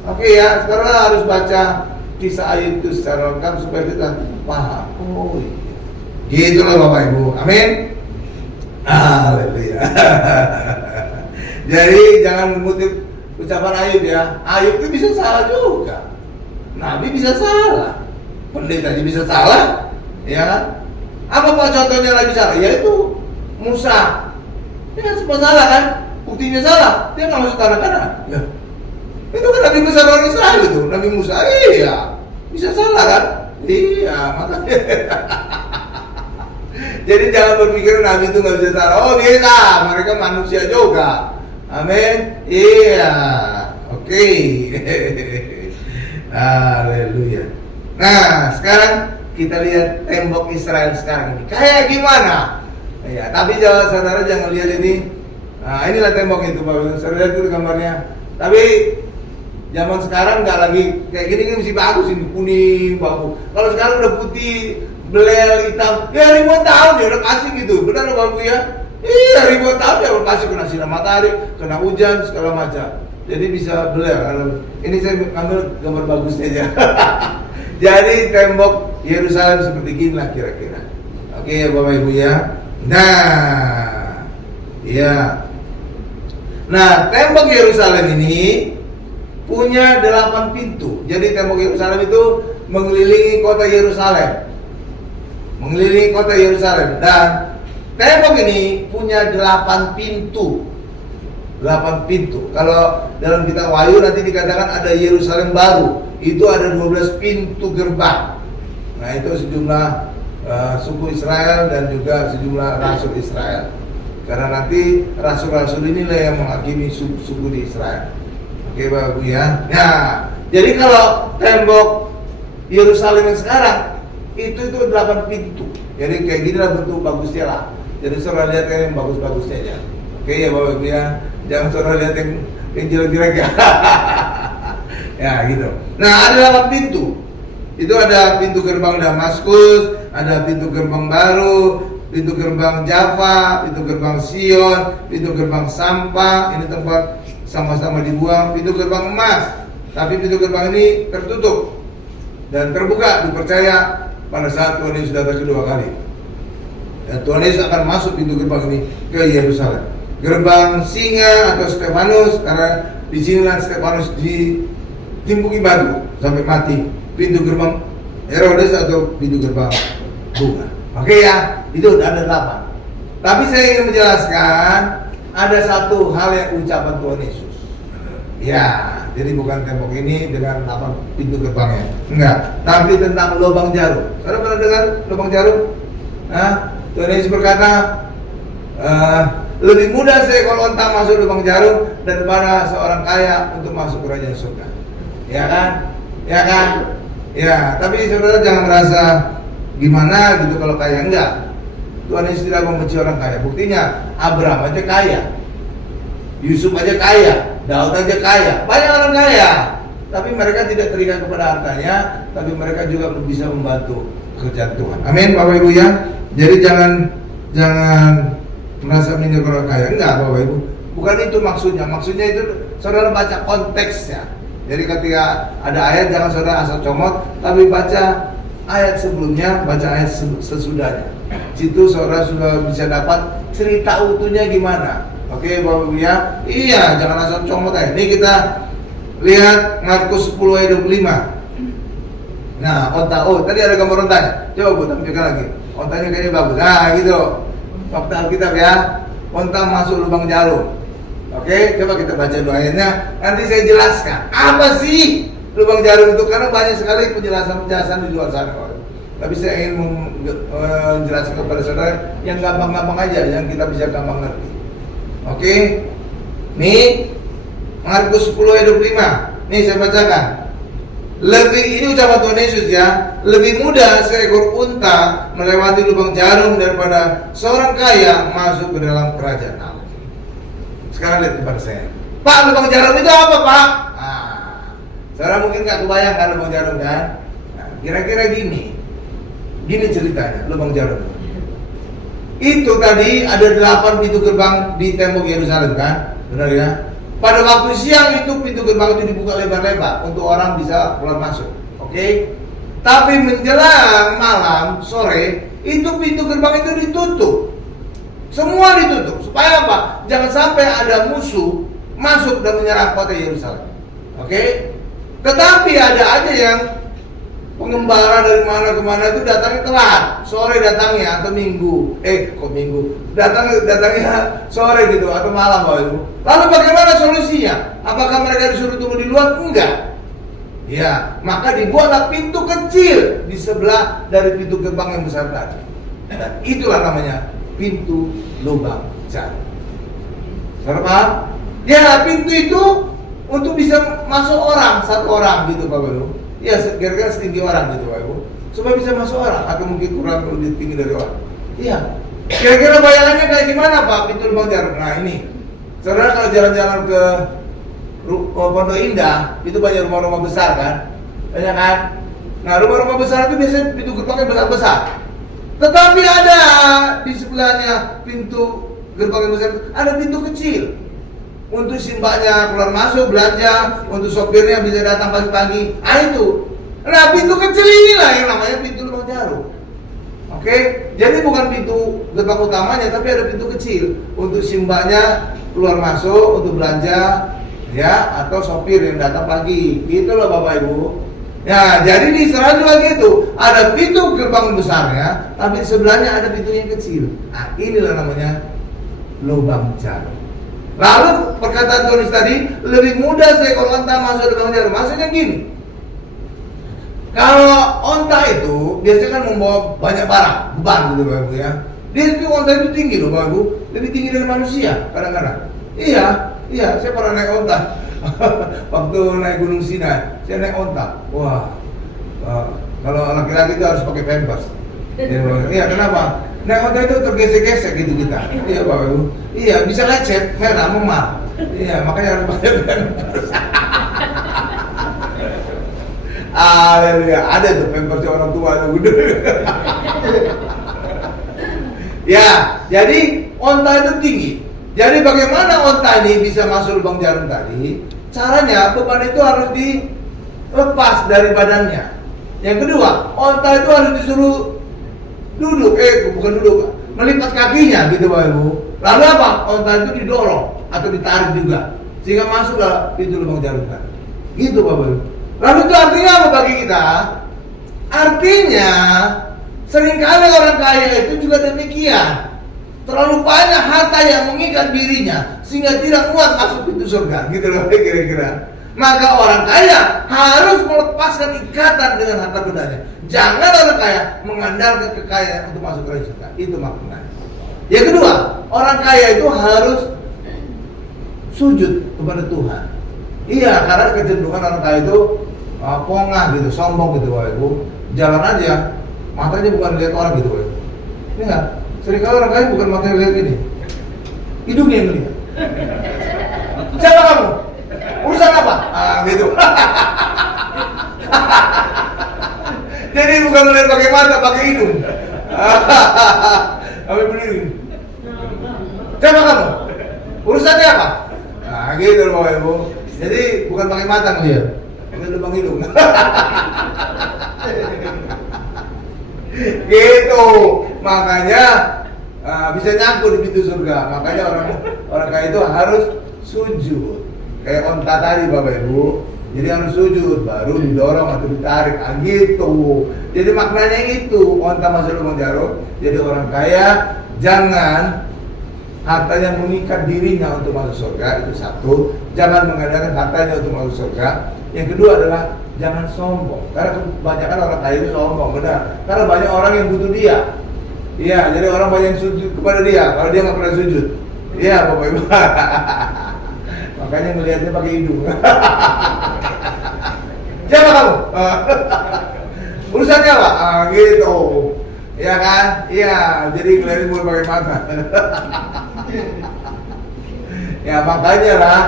Oke ya, sekarang harus baca kisah Ayub itu secara lengkap supaya kita paham. Oh iya. Gitulah Bapak Ibu. Amin. Haleluya. Jadi jangan mengutip ucapan Ayub ya. Ayub itu bisa salah juga. Nabi bisa salah. Pendeta bisa salah. Ya kan? Apa Pak contohnya lagi salah? Yaitu Musa. Dia sempat salah kan? Buktinya salah. Dia nggak masuk tanah Kanaan. Ya. Itu kan Nabi besar orang Israel itu. Nabi Musa. Iya. Bisa salah kan? Iya. Makanya. Jadi jangan berpikir Nabi itu nggak bisa salah. Oh bisa. Mereka manusia juga. Amin. Iya. Oke. Haleluya. Nah sekarang kita lihat tembok Israel sekarang ini kayak gimana? Ya, tapi saudara jangan lihat ini. Nah, inilah tembok itu, Bapak. Saudara itu gambarnya. Tapi zaman sekarang nggak lagi kayak gini kan masih bagus ini kuning bagus. Kalau sekarang udah putih, belel hitam, ya ribuan tahun ya udah kasih gitu. Benar loh Bapak ya? Iya ribuan tahun ya udah kasih kena sinar matahari, kena hujan segala macam. Jadi bisa belel. Ini saya ambil gambar bagusnya aja. Jadi tembok Yerusalem seperti gini lah kira-kira. Oke ya Bapak Ibu ya. Nah, ya. Nah, tembok Yerusalem ini punya 8 pintu. Jadi tembok Yerusalem itu mengelilingi kota Yerusalem. Mengelilingi kota Yerusalem. Dan tembok ini punya 8 pintu. 8 pintu. Kalau dalam kitab Wahyu nanti dikatakan ada Yerusalem baru. Itu ada 12 pintu gerbang. Nah, itu sejumlah suku Israel dan juga sejumlah rasul Israel. Karena nanti rasul-rasul inilah yang menghakimi suku di Israel. Oke Bapak Ibu ya. Nah, jadi kalau tembok Yerusalem yang sekarang itu 8 pintu. Jadi kayak gini lah bentuk bagusnya lah. Jadi saudara lihat yang bagus-bagusnya aja. Oke ya Bapak Ibu ya. Jangan saudara lihat yang jelek-jelek ya. Ya gitu. Nah, ada 8 pintu. Itu ada pintu gerbang Damaskus, ada pintu gerbang baru, pintu gerbang Java, pintu gerbang Sion, pintu gerbang sampah. Ini tempat sama-sama dibuang. Pintu gerbang emas. Tapi pintu gerbang ini tertutup dan terbuka, dipercaya pada saat Tuhan Yesus datang kedua kali. Dan Tuhan Yesus akan masuk pintu gerbang ini ke Yerusalem. Gerbang singa atau Stefanus, karena di sinilah Stefanus ditimpuki batu sampai mati. Pintu gerbang Herodes atau pintu gerbang bunga. Oke ya, itu ada 8. Tapi saya ingin menjelaskan ada satu hal yang ucapan Tuhan Yesus. Ya, jadi bukan tembok ini dengan 8 pintu gerbangnya, enggak. Tapi tentang lubang jarum. Saudara pernah dengar lubang jarum? Nah, Tuhan Yesus berkata, lebih mudah seekor onta masuk lubang jarum daripada seorang kaya untuk masuk kerajaan surga. Ya kan? Ya kan? Ya, tapi saudara jangan merasa gimana gitu kalau kaya, enggak. Tuhan Yesus tidak membenci orang kaya. Buktinya Abraham aja kaya, Yusuf aja kaya, Daud aja kaya, banyak orang kaya. Tapi mereka tidak terikat kepada hartanya, tapi mereka juga bisa membantu pekerjaan Tuhan. Amin, Bapak Ibu ya. Jadi jangan merasa meninggal orang kaya, enggak Bapak Ibu. Bukan itu maksudnya. Maksudnya itu saudara baca konteksnya. Jadi ketika ada ayat jangan saudara asal comot, tapi baca ayat sebelumnya, baca ayat sesudahnya. Situ saudara sudah bisa dapat cerita utuhnya gimana. Oke Bapak Ibu ya. Iya, jangan asal comot aja. Ini kita lihat Markus 10 ayat 25. Nah, onta. Oh, tadi ada gambar ontanya. Coba Bu tampilkan lagi. Ontanya kayaknya bagus. Nah, gitu. Fakta Alkitab ya. Onta masuk lubang jarum. Oke, coba kita baca dua ayatnya. Nanti saya jelaskan apa sih lubang jarum itu, karena banyak sekali penjelasan di luar sana. Tapi saya ingin menjelaskan kepada saudara yang gampang-gampang aja, yang kita bisa gampang ngerti. Oke, nih Markus 10 ayat 25. Nih saya bacakan. Ini ucapan Tuhan Yesus ya. Lebih mudah seekor unta melewati lubang jarum daripada seorang kaya masuk ke dalam kerajaan Allah. Sekarang lihat kepada saya. Pak, lubang jarum itu apa Pak? Saudara mungkin gak kebayangkan lubang jarum kan? Nah, kira-kira gini ceritanya lubang jarum. Itu tadi ada 8 pintu gerbang di tembok Yerusalem kan? Benar ya? Pada waktu siang itu pintu gerbang itu dibuka lebar-lebar untuk orang bisa keluar masuk. Oke? Tapi menjelang malam, sore, itu pintu gerbang itu ditutup. Semua ditutup. Supaya apa? Jangan sampai ada musuh masuk dan menyerang kota Yerusalem. Oke? Tetapi ada aja yang pengembara dari mana ke mana itu datangnya telat, sore datangnya atau minggu, datangnya sore gitu atau malam Bapak Ibu. Lalu bagaimana solusinya? Apakah mereka disuruh tunggu di luar? Enggak. Ya, maka dibuatlah pintu kecil di sebelah dari pintu gerbang yang besar tadi. Dan itulah namanya pintu lubang jarum. Saudara paham? Ya, pintu itu untuk bisa masuk satu orang gitu Bapak Ibu. Ya, kira-kira setinggi orang gitu Bapak Ibu, supaya bisa masuk orang, atau mungkin kurang lebih tinggi dari orang. Iya. Kira-kira bayangannya kayak gimana Pak pintu lubang jarum? Nah ini, saudara kalau jalan-jalan ke Pondok Indah, itu banyak rumah-rumah besar kan, banyak kan. Nah rumah-rumah besar itu biasanya pintu gerbangnya besar-besar. Tetapi ada di sebelahnya pintu gerbang yang besar, ada pintu kecil. Untuk si mbaknya keluar masuk belanja, untuk sopirnya bisa datang pagi-pagi. Itu. Nah pintu kecil inilah yang namanya pintu lubang jarum. Oke, jadi bukan pintu gerbang utamanya, tapi ada pintu kecil untuk si mbaknya keluar masuk untuk belanja, ya, atau sopir yang datang pagi. Gitu loh Bapak Ibu. Ya, jadi di Israel juga gitu. Ada pintu gerbang besarnya, tapi sebelahnya ada pintu yang kecil. Nah inilah namanya lubang jarum. Lalu perkataan Tuhan tadi, lebih mudah seekor onta masuk lubang jarum. Maksudnya gini, kalau onta itu biasanya kan membawa banyak barang, beban gitu Bapak Ibu ya. Dia itu onta itu tinggi loh Bapak Ibu, lebih tinggi dari manusia kadang-kadang. Iya, saya pernah naik onta. Waktu naik Gunung Sinai, saya naik onta. Wah, kalau laki-laki itu harus pakai pampers. Iya, kenapa? Naik onta itu tergesek-gesek gitu kita. Iya Bapak Ibu. Iya, bisa lecet, merah, memar. Iya, makanya harus pakai pampers. Ada tuh pampers orang tua yang gede. Ya, jadi onta itu tinggi. Jadi bagaimana onta ini bisa masuk lubang jarum tadi? Caranya beban itu harus dilepas dari badannya. Yang kedua, onta itu harus disuruh duduk, bukan duduk, melipat kakinya gitu Bapak Ibu. Lalu apa? Onta itu didorong atau ditarik juga sehingga masuk ke pintu lubang jarum tadi. Gitu Bapak Ibu. Lalu itu artinya apa bagi kita? Artinya seringkali orang kaya itu juga demikian. Terlalu banyak harta yang mengikat dirinya sehingga tidak muat masuk pintu surga, gitu loh kira-kira. Maka orang kaya harus melepaskan ikatan dengan harta bendanya. Jangan orang kaya mengandalkan kekayaan untuk masuk ke surga. Itu maknanya. Yang kedua, orang kaya itu harus sujud kepada Tuhan. Iya, karena kecenderungan orang kaya itu pongah gitu, sombong gitu Bapak Ibu. Jalan aja, matanya bukan lihat orang gitu Bapak Ibu. Ini enggak? Seringkali orang kaya bukan matanya lihat ini, hidungnya yang melihat. Siapa kamu? Urusan apa? Gitu. Jadi bukan melihat pakai mata, pakai hidung. Kami berdiri. Siapa kamu? Urusannya apa? Gitu loh Bapak Ibu. Jadi bukan pakai mata ngelihat, pakai lubang hidung. Gitu. Makanya bisa nyangkut di pintu surga. Makanya orang kaya itu harus sujud. Kayak onta tadi Bapak Ibu. Jadi harus sujud baru didorong atau ditarik. Gitu. Jadi maknanya itu, onta masuk lubang jarum. Jadi orang kaya jangan hartanya mengikat dirinya untuk masuk surga, itu satu. Jangan mengandalkan hartanya untuk masuk surga. Yang kedua adalah jangan sombong. Karena kebanyakan orang kaya itu sombong, benar. Karena banyak orang yang butuh dia. Iya, jadi orang banyak yang sujud kepada dia. Kalau dia nggak pernah sujud, iya Bapak Ibu. Makanya melihatnya pakai hidung. Siapa kamu? Urusannya apa? Gitu. Iya kan? Iya, jadi kalian mulai pakai mata. Ya makanya lah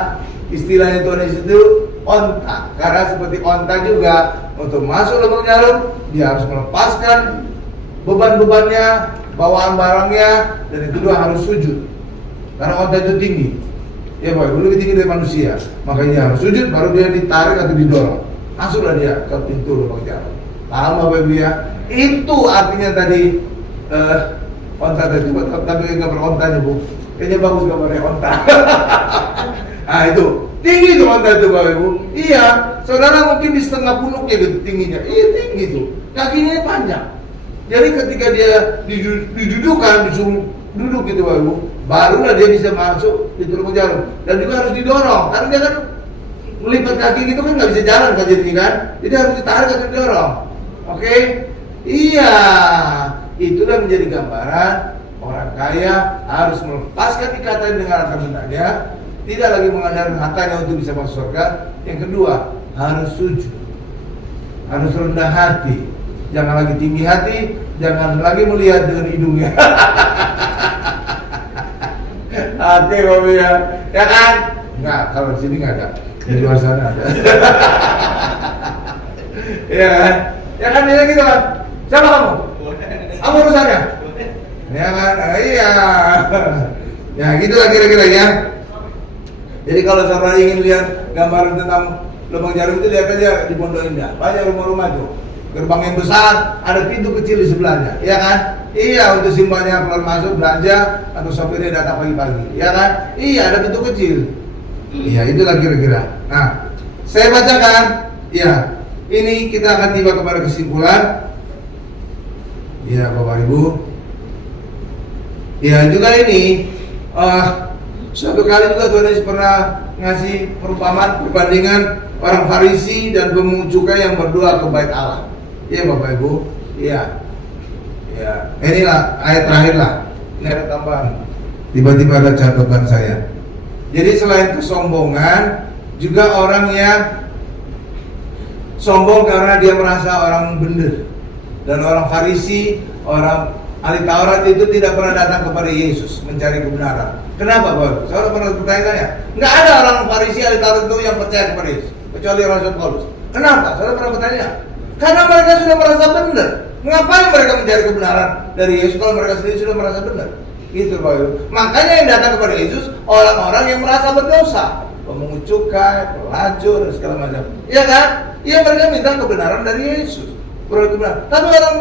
istilahnya Tuhan Yesus itu onta. Karena seperti onta juga, untuk masuk lubang jarum dia harus melepaskan beban-bebannya, bawaan barangnya, dan yang kedua harus sujud. Karena onta itu tinggi. Ya Pak, lebih tinggi dari manusia. Makanya dia harus sujud, baru dia ditarik atau didorong. Masuklah dia ke pintu lubang jarum. Paham Bapak Ibu ya? Itu artinya tadi onta tadi, tapi gambar ontanya Bu. Kayaknya bagus gambarnya onta. Nah itu tinggi tuh onta itu Bapak Ibu. Iya, saudara mungkin di setengah punuknya gitu tingginya. Iya tinggi tuh, kakinya panjang. Jadi ketika dia didudukan, disuruh duduk gitu Bapak Ibu, barulah dia bisa masuk di lubang jarum. Dan juga harus didorong, karena dia kan melipat kaki gitu kan nggak bisa jalan kan jadinya kan. Jadi harus ditarik atau didorong. Oke? Iya, itulah menjadi gambaran orang kaya harus melepaskan ikatan dengan harta bendanya, tidak lagi mengandalkan hartanya untuk bisa masuk surga. Yang kedua, harus sujud, harus rendah hati, jangan lagi tinggi hati, jangan lagi melihat dengan hidungnya. Oke, Bapak ya kan? Enggak, kalau di sini nggak ada, di luar sana ada. Iya kan? Ya kan ini gitu kan? Siapa kamu? Apa urusannya? Ya kan? Iya. Ya gitulah kira-kira ya. Jadi kalau saudara ingin lihat gambaran tentang lubang jarum itu, lihat aja di Pondok Indah. Banyak rumah-rumah tuh. Gerbang yang besar, ada pintu kecil di sebelahnya, iya kan? Iya, untuk simbahnya keluar masuk belanja atau sopirnya datang pagi-pagi, iya kan? Iya, ada pintu kecil. Iya, itulah kira-kira. Nah, saya bacakan. Iya, ini kita akan tiba kepada kesimpulan. Iya, Bapak Ibu. Iya, juga ini suatu kali juga Tuhan Yesus pernah ngasih perumpamaan perbandingan orang Farisi dan pemungut cukai yang berdoa ke bait Allah. Iya Bapak Ibu. Iya. Ya, inilah ayat terakhir lah. Ini ada tambahan. Tiba-tiba ada catatan saya. Jadi selain kesombongan, juga orang yang sombong karena dia merasa orang benar. Dan orang Farisi, orang ahli Taurat itu tidak pernah datang kepada Yesus mencari kebenaran. Kenapa, Bapak? Saudara pernah bertanya-tanya? Nggak ada orang Farisi ahli Taurat itu yang percaya kepada Yesus, kecuali Rasul Paulus. Kenapa? Saudara pernah bertanya? Karena mereka sudah merasa benar. Ngapain mereka mencari kebenaran dari Yesus kalau mereka sendiri sudah merasa benar? Gitu, Bapak. Makanya yang datang kepada Yesus orang-orang yang merasa berdosa, pemungut cukai, pelacur, dan segala macam. Iya kan? Iya, mereka minta kebenaran dari Yesus. Kebenaran. Tapi orang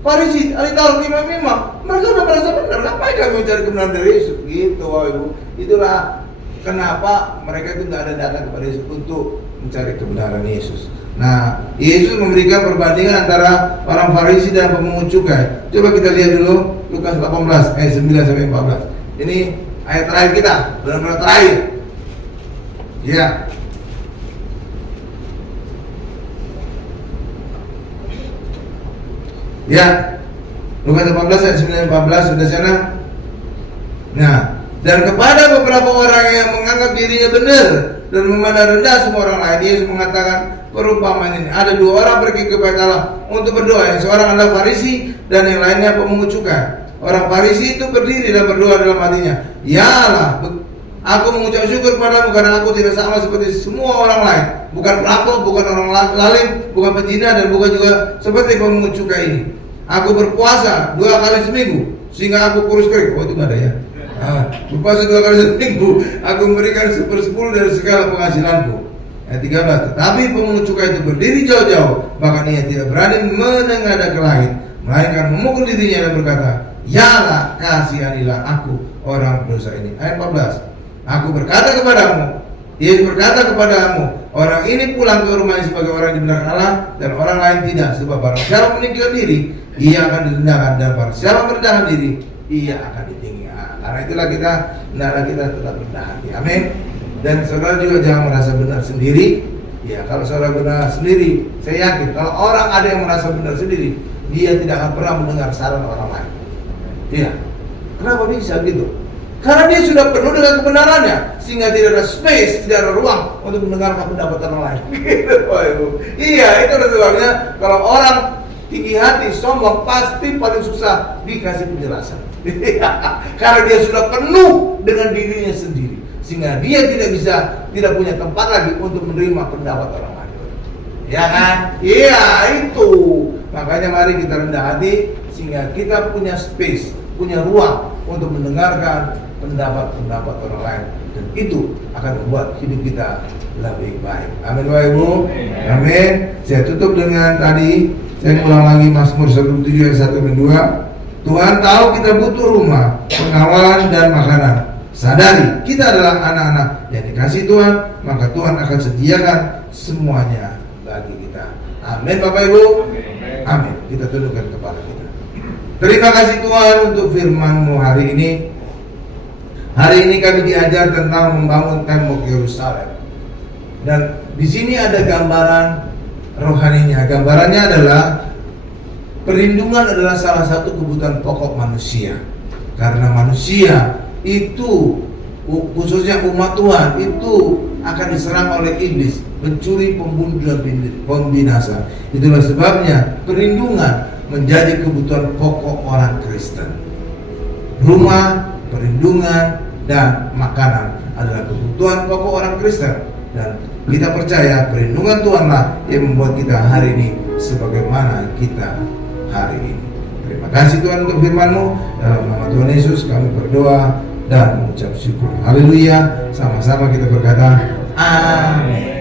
Farisi, ahli Taurat, imam-imam, mereka sudah merasa benar. Ngapain kami mencari kebenaran dari Yesus? Gitu, Bapak Ibu. Itulah kenapa mereka itu tidak ada datang kepada Yesus untuk mencari kebenaran Yesus. Nah, Yesus memberikan perbandingan antara orang Farisi dan pemungut cukai. Coba kita lihat dulu Lukas 18 ayat 9 sampai 14. Ini ayat terakhir kita, benar-benar terakhir. Ya. Ya. Lukas 18 ayat 9 sampai 14 sudah sana. Nah, dan kepada beberapa orang yang menganggap dirinya benar dan memandang rendah semua orang lain, Yesus mengatakan perumpamaan ini. Ada dua orang pergi ke bait Allah untuk berdoa. Yang seorang adalah Farisi dan yang lainnya pemungut cukai. Orang Farisi itu berdiri dan berdoa dalam hatinya, "Ya Allah, aku mengucap syukur padamu karena aku tidak sama seperti semua orang lain. Bukan perampok, bukan orang lalim, bukan pezina, dan bukan juga seperti pemungut cukai ini. Aku berpuasa 2 kali seminggu sehingga aku kurus kering." Oh, itu nggak ada ya? Berpuasa 2 kali seminggu, aku memberikan 1/10 dari segala penghasilanku. Ayat 13. Tetapi pemungut cukai itu berdiri jauh-jauh, bahkan ia tidak berani menengadah ke langit, melainkan memukul dirinya dan berkata, "Ya Allah, kasihanilah aku orang berdosa ini." Ayat 14. Aku berkata kepadamu, Yesus berkata kepadamu, orang ini pulang ke rumahnya sebagai orang yang dibenarkan Allah, dan orang lain tidak. Sebab barang siapa meninggikan diri, ia akan direndahkan, dan barang siapa merendahkan diri, ia akan ditinggikan. Karena itulah kita tetap rendah hati. Amin. Dan saudara juga jangan merasa benar sendiri. Ya, kalau saudara benar sendiri, saya yakin kalau orang ada yang merasa benar sendiri, dia tidak akan pernah mendengar saran orang lain. Iya. Kenapa bisa gitu? Karena dia sudah penuh dengan kebenarannya, sehingga tidak ada space, tidak ada ruang untuk mendengarkan pendapat orang lain. Gitu, Pak Ibu. Iya, itu adalah sebabnya kalau orang tinggi hati, sombong, pasti paling susah dikasih penjelasan. Karena dia sudah penuh dengan dirinya sendiri, sehingga dia tidak punya tempat lagi untuk menerima pendapat orang lain. Ya kan? Iya, itu. Makanya mari kita rendah hati, sehingga kita punya space, punya ruang untuk mendengarkan pendapat-pendapat orang lain, dan itu akan membuat hidup kita lebih baik. Amin, Bapak Ibu. Amin. Saya tutup dengan tadi, saya ulang lagi Mazmur 107 ayat 1 dan 2. Tuhan tahu kita butuh rumah, pengawalan dan makanan. Sadari kita adalah anak-anak yang dikasih Tuhan, maka Tuhan akan sediakan semuanya bagi kita. Amin, Bapak Ibu. Amin. Kita tundukkan kepala kita. Terima kasih Tuhan untuk firman-Mu hari ini. Hari ini kami diajar tentang membangun tembok Yerusalem. Dan di sini ada gambaran rohaninya. Gambarannya adalah perlindungan adalah salah satu kebutuhan pokok manusia. Karena manusia itu, khususnya umat Tuhan, itu akan diserang oleh iblis, pencuri, pembunuh, dan pembinasa. Itulah sebabnya perlindungan menjadi kebutuhan pokok orang Kristen. Rumah, perlindungan, dan makanan adalah kebutuhan pokok orang Kristen. Dan kita percaya perlindungan Tuhanlah yang membuat kita hari ini sebagaimana kita hari ini. Terima kasih Tuhan untuk firman-Mu. Dalam nama Tuhan Yesus kami berdoa dan mengucap syukur. Haleluya. Sama-sama kita berkata amin.